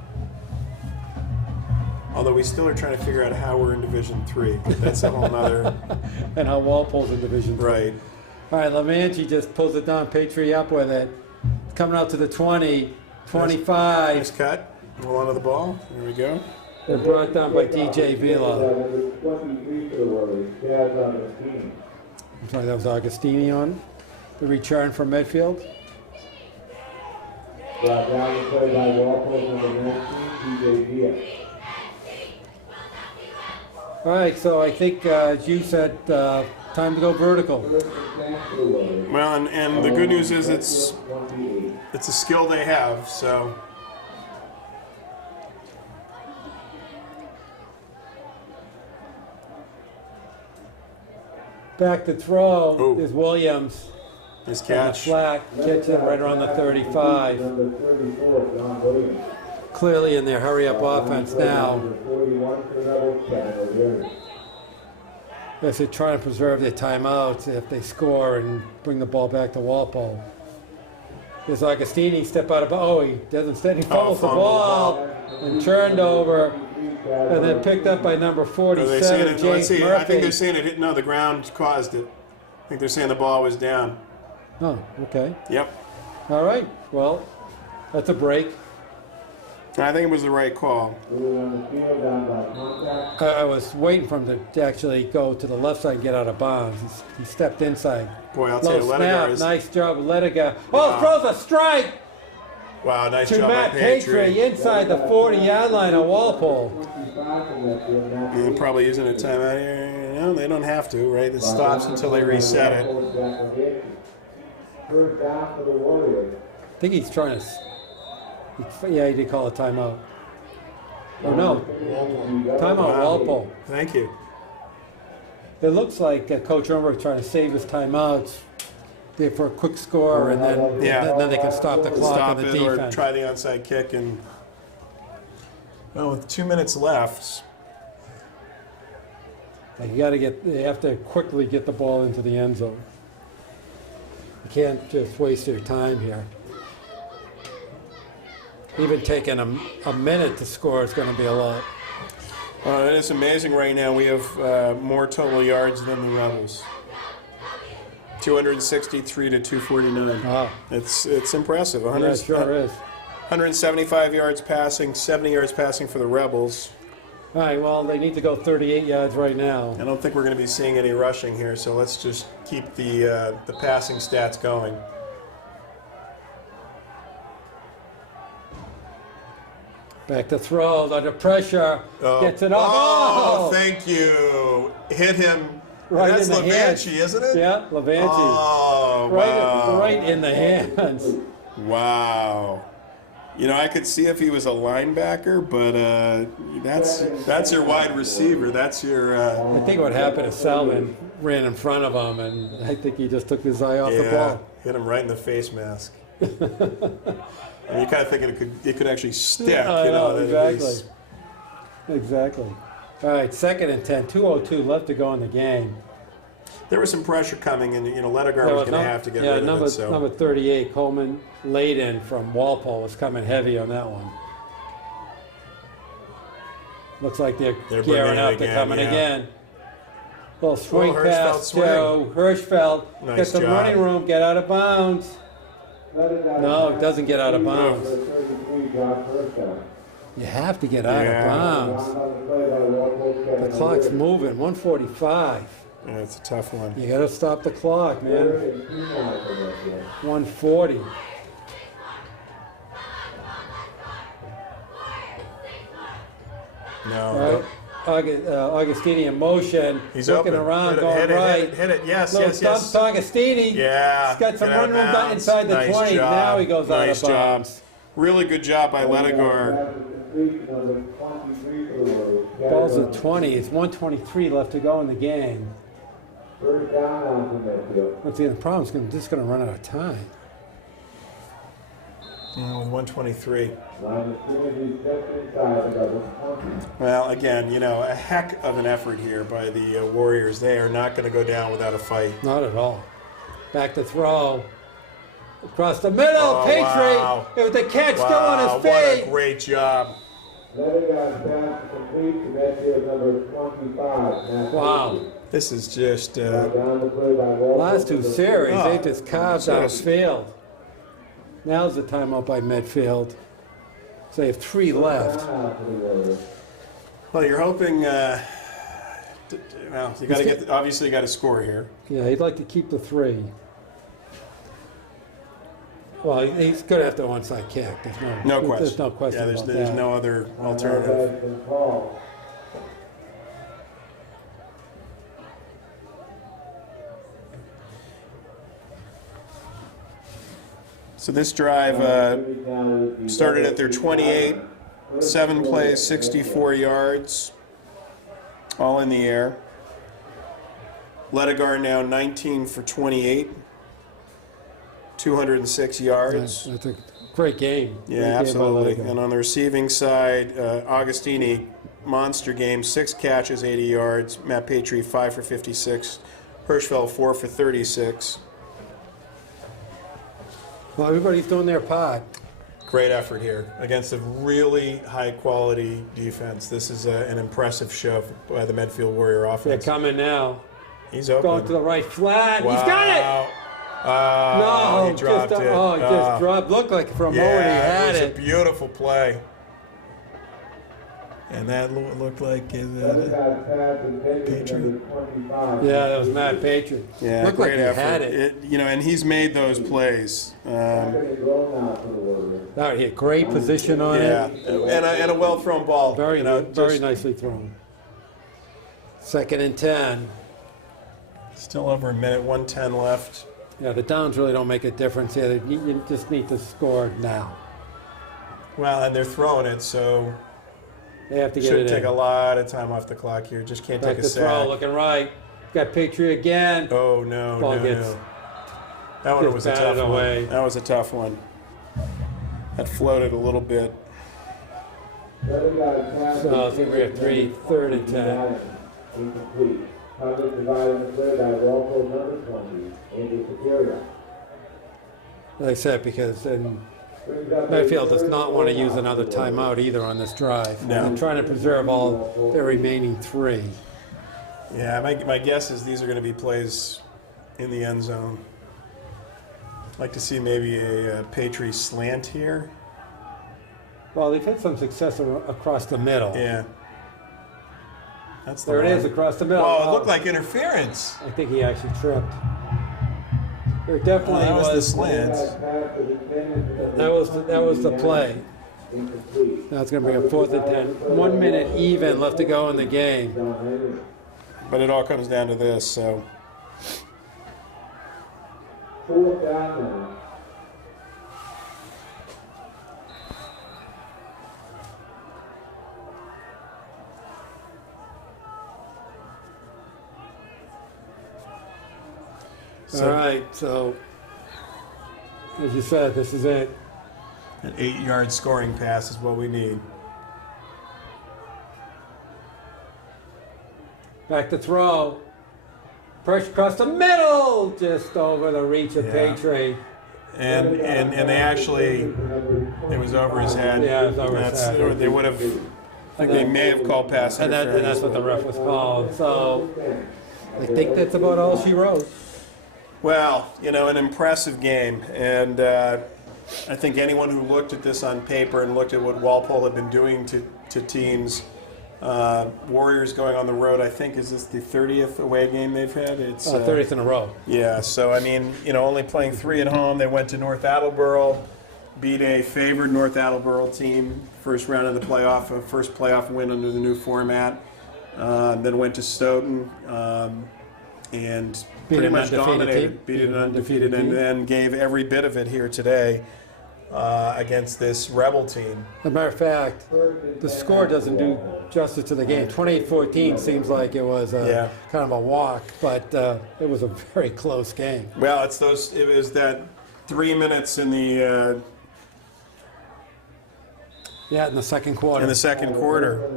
Although we still are trying to figure out how we're in Division 3. That's a whole nother. And how Walpole's in Division 3. Right. All right, Lamanchi just pulls it down, Patry up with it. Coming out to the 20, 25. Nice cut. Hold on to the ball. Here we go. They're brought down by DJ Vila. 23 for the Warriors, Chaz Augustini. I'm sorry, that was Augustini on the return from Medfield. Brought down and played by Walpole, number 19, DJ Villa. All right, so I think, as you said, time to go vertical. Well, and the good news is it's a skill they have. So Back to throw Ooh. is Williams. nice On the catch. flat, gets it right around the 35. Number 34, John Williams. Clearly in their hurry-up offense now. Number 41 for the Rebels, Kevin O'Leary. As they try to preserve their timeouts if they score and bring the ball back to Walpole. There's Augustini step out of, he doesn't stand, he fumbles the fumbled the ball and turned over and then picked up by number Are they 47, saying it? Let's James see. I think they're Murphy. saying it hit. No, the ground caused it. I think they're saying the ball was down. Oh, okay. Yep. All right, well, that's a break. I think it was the right call. Moving on the field, down by contact. I was waiting for him to actually go to the left side and get out of bounds. He stepped inside. Boy, I'll tell Low you, snap, Ledegar is. nice job, Ledegar. Wow. Throws a strike Wow, nice to job Matt by Patry Patry. inside the 40-yard line of Walpole. 25 for Medfield, now They're probably using a timeout here. No, they don't have to, right? It stops until they reset it. First down for the Warriors. I think he's trying to. Yeah, he did call a timeout. Oh no, timeout Wow. Walpole. Thank you. It looks like Coach Umber trying to save his timeouts there for a quick score, and then Yeah. then they can stop the clock Stop on the it or defense. try the onside kick. And well, with 2 minutes left, Like, they have to quickly get the ball into the end zone. You can't just waste your time here. Even taking a minute to score is going to be a lot. It is amazing right now. We have more total yards than the Rebels. 263 to 249. Wow. It's impressive. Yeah, it sure is. 175 yards passing, 70 yards passing for the Rebels. All right, well, they need to go 38 yards right now. I don't think we're going to be seeing any rushing here, so let's just keep the passing stats going. Back to throw, under pressure, gets it off. Oh, thank you. Hit him. Right That's in the hands. Levanchi, isn't it? Yeah, Levanchi. Oh, wow. Right in the hands. Wow. You know, I could see if he was a linebacker, but that's your wide receiver. That's your. I think what happened is Salvin ran in front of him, and I think he just took his eye off the ball. Hit him right in the face mask. And you kind of thinking it could actually stick. I know, that exactly. Exactly. All right, 2nd and 10, 2:02 left to go in the game. There was some pressure coming, and Ledegard was going to have to get rid of it. So. Number 38, Coleman Layden from Walpole was coming heavy on that one. Looks like they're gearing up. They're coming again. Little swing pass to Hirschfeld. Nice Get some job. running room. Get out of bounds. No, it doesn't get out of bounds. You have to get out of bounds. The clock's moving. 1:45. Yeah, it's a tough one. You got to stop the clock, man. 1:40. No. Augustini in motion. He's looking open. around, Hit it, going hit it, right. Hit it. Yes, Little yes, yes. dump to Augustini. Yeah. He's got some Get out run of room bounds. inside the Nice 20. job. Now he goes Nice out of job. bounds. Really good job by Ledegard. Ball's at 20. It's 1:23 left to go in the game. Let's see, the problem is just going to run out of time. Yeah, with 123. Well, again, a heck of an effort here by the Warriors. They are not going to go down without a fight. Not at all. Back to throw. Across the middle, Oh, Patriot wow. with the catch still Wow, on his what feet. a great job. Wow. This is just... Last two series, Oh. they just carved out of field. Now's the timeout by Medfield. So they have 3 left. Well, you're hoping... well, you got to get... Obviously, you got to score here. Yeah, he'd like to keep the 3. Well, he's going to have to onside kick. No question. There's no question Yeah, about there's that. no other alternative. So this drive started at their 28, 7 plays, 64 yards, all in the air. Ledegard now 19 for 28, 206 yards. That's a great game. Yeah, Great game by absolutely. Ledegard. And on the receiving side, Augustini, monster game, 6 catches, 80 yards. Matt Patry, 5 for 56. Hirschfeld, 4 for 36. Well, everybody's doing their part. Great effort here against a really high-quality defense. This is an impressive show by the Medfield Warrior They're offense. coming now. He's open. Going to the right flat. Wow. He's got it! Oh, No, he dropped just, it. Oh, he just dropped. Looked like for a moment he had it it. was a beautiful play. And that looked like Patriot. Yeah, that was Matt Patriot. Yeah, Looked great like he effort. had it. And he's made those plays. All right, here, great position on Yeah, it. and a well-thrown ball. Very, very just nicely thrown. 2nd and 10. Still over a minute, 1:10 left. Yeah, the downs really don't make a difference here. You just need to score now. Well, and they're throwing it, so They have to get should it take in. a lot of time off the clock here. Just can't Back take a to throw, sack. looking right. Got Patriot again. Oh, no, Ball no, gets- no. That one gets was a batted tough away. one. That was a tough one. That floated a little bit. So I think we have 3rd and 10. Incomplete. Coverage divided and cleared by Walpole number 20, Andrew Superior. Like I said, because then Medfield does not want to use another timeout either on this drive. No. They're trying to preserve all their remaining 3. Yeah, my guess is these are going to be plays in the end zone. I'd like to see maybe a Patry slant here. Well, they've had some success across the middle. Yeah. That's the There it one. is across the middle. Well, it looked like interference. I think he actually tripped. There definitely That was the was. slant. That was the play. Now it's going to be a 4th and 10. 1 minute even left to go in the game. But it all comes down to this, so. 4th down. So All right, so as you said, this is it. an 8-yard scoring pass is what we need. Back to throw. Pressure across the middle, just over the reach of Yeah. Patry. And they actually, it was over his head. Yeah, it was over his head. Or they would have, I think they may have called pass And that's interference. what the ref was called. So I think that's about all she wrote. Well, an impressive game. And I think anyone who looked at this on paper and looked at what Walpole had been doing to teams, Warriors going on the road, I think, is this the 30th away game they've had? It's 30th in a row. Yeah, so I mean, only playing 3 at home. They went to North Attleboro, beat a favored North Attleboro team, first round of the playoff, a first playoff win under the new format. Then went to Stoughton and pretty an much undefeated dominated, team. beat an undefeated, and team. then gave every bit of it here today against this Rebel team. As a matter of fact, the score doesn't do justice to the game. 28-14 seems like it was Yeah. kind of a walk, but it was a very close game. Well, it was that 3 minutes in the Yeah, in the second quarter. second quarter.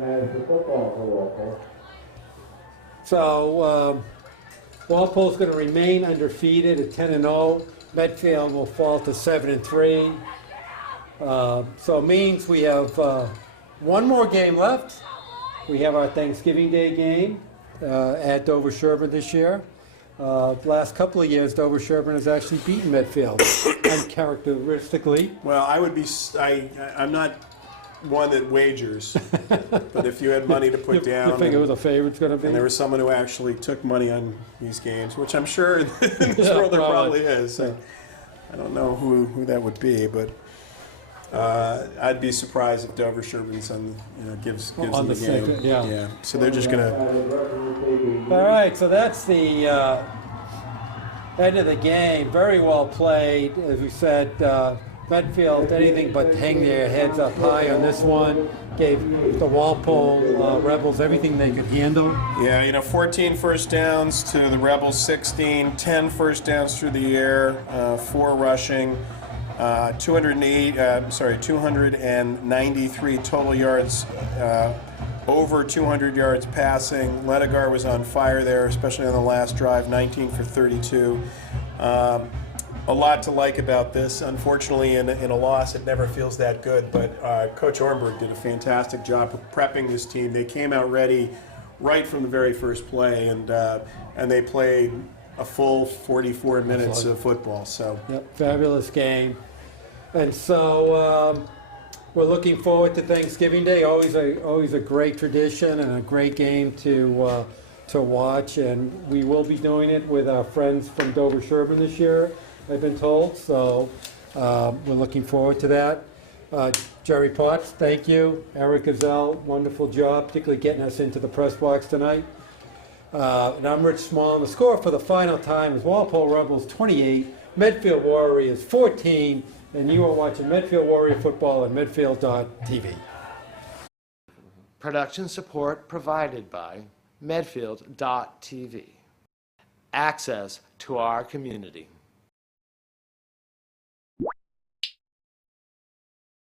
So Walpole's going to remain undefeated at 10-0. Medfield will fall to 7-3. So it means we have one more game left. We have our Thanksgiving Day game at Dover Sherburne this year. Last couple of years, Dover Sherburne has actually beaten Medfield uncharacteristically. Well, I'm not one that wagers, but if you had money to put down, You think it was a favorite's going to be? and there was someone who actually took money on these games, which I'm sure in this world there probably is. I don't know who that would be, but I'd be surprised if Dover Sherburne's gives on them the the game. second, yeah. Yeah. So they're just gonna. All right, so that's the end of the game. Very well played. As we said, Medfield anything but hang their heads up high on this one. Gave the Walpole Rebels everything they could handle. Yeah, 14 first downs to the Rebels, 16, 10 first downs through the air, 4 rushing, 293 total yards, over 200 yards passing. Ledegar was on fire there, especially on the last drive, 19 for 32. A lot to like about this. Unfortunately, in a loss, it never feels that good, but Coach Ornberg did a fantastic job of prepping this team. They came out ready right from the very first play, and they played a full 44 minutes of football. So, Yep, fabulous game. And so we're looking forward to Thanksgiving Day. Always a great tradition and a great game to watch. And we will be doing it with our friends from Dover Sherburne this year, I've been told. So we're looking forward to that. Jerry Potts, thank you. Eric Gazelle, wonderful job, particularly getting us into the press box tonight. And I'm Rich Small, and the score for the final time is Walpole Rebels 28, Medfield Warriors 14, and you are watching Medfield Warrior football at medfield.tv. Production support provided by Medfield.tv. Access to our community.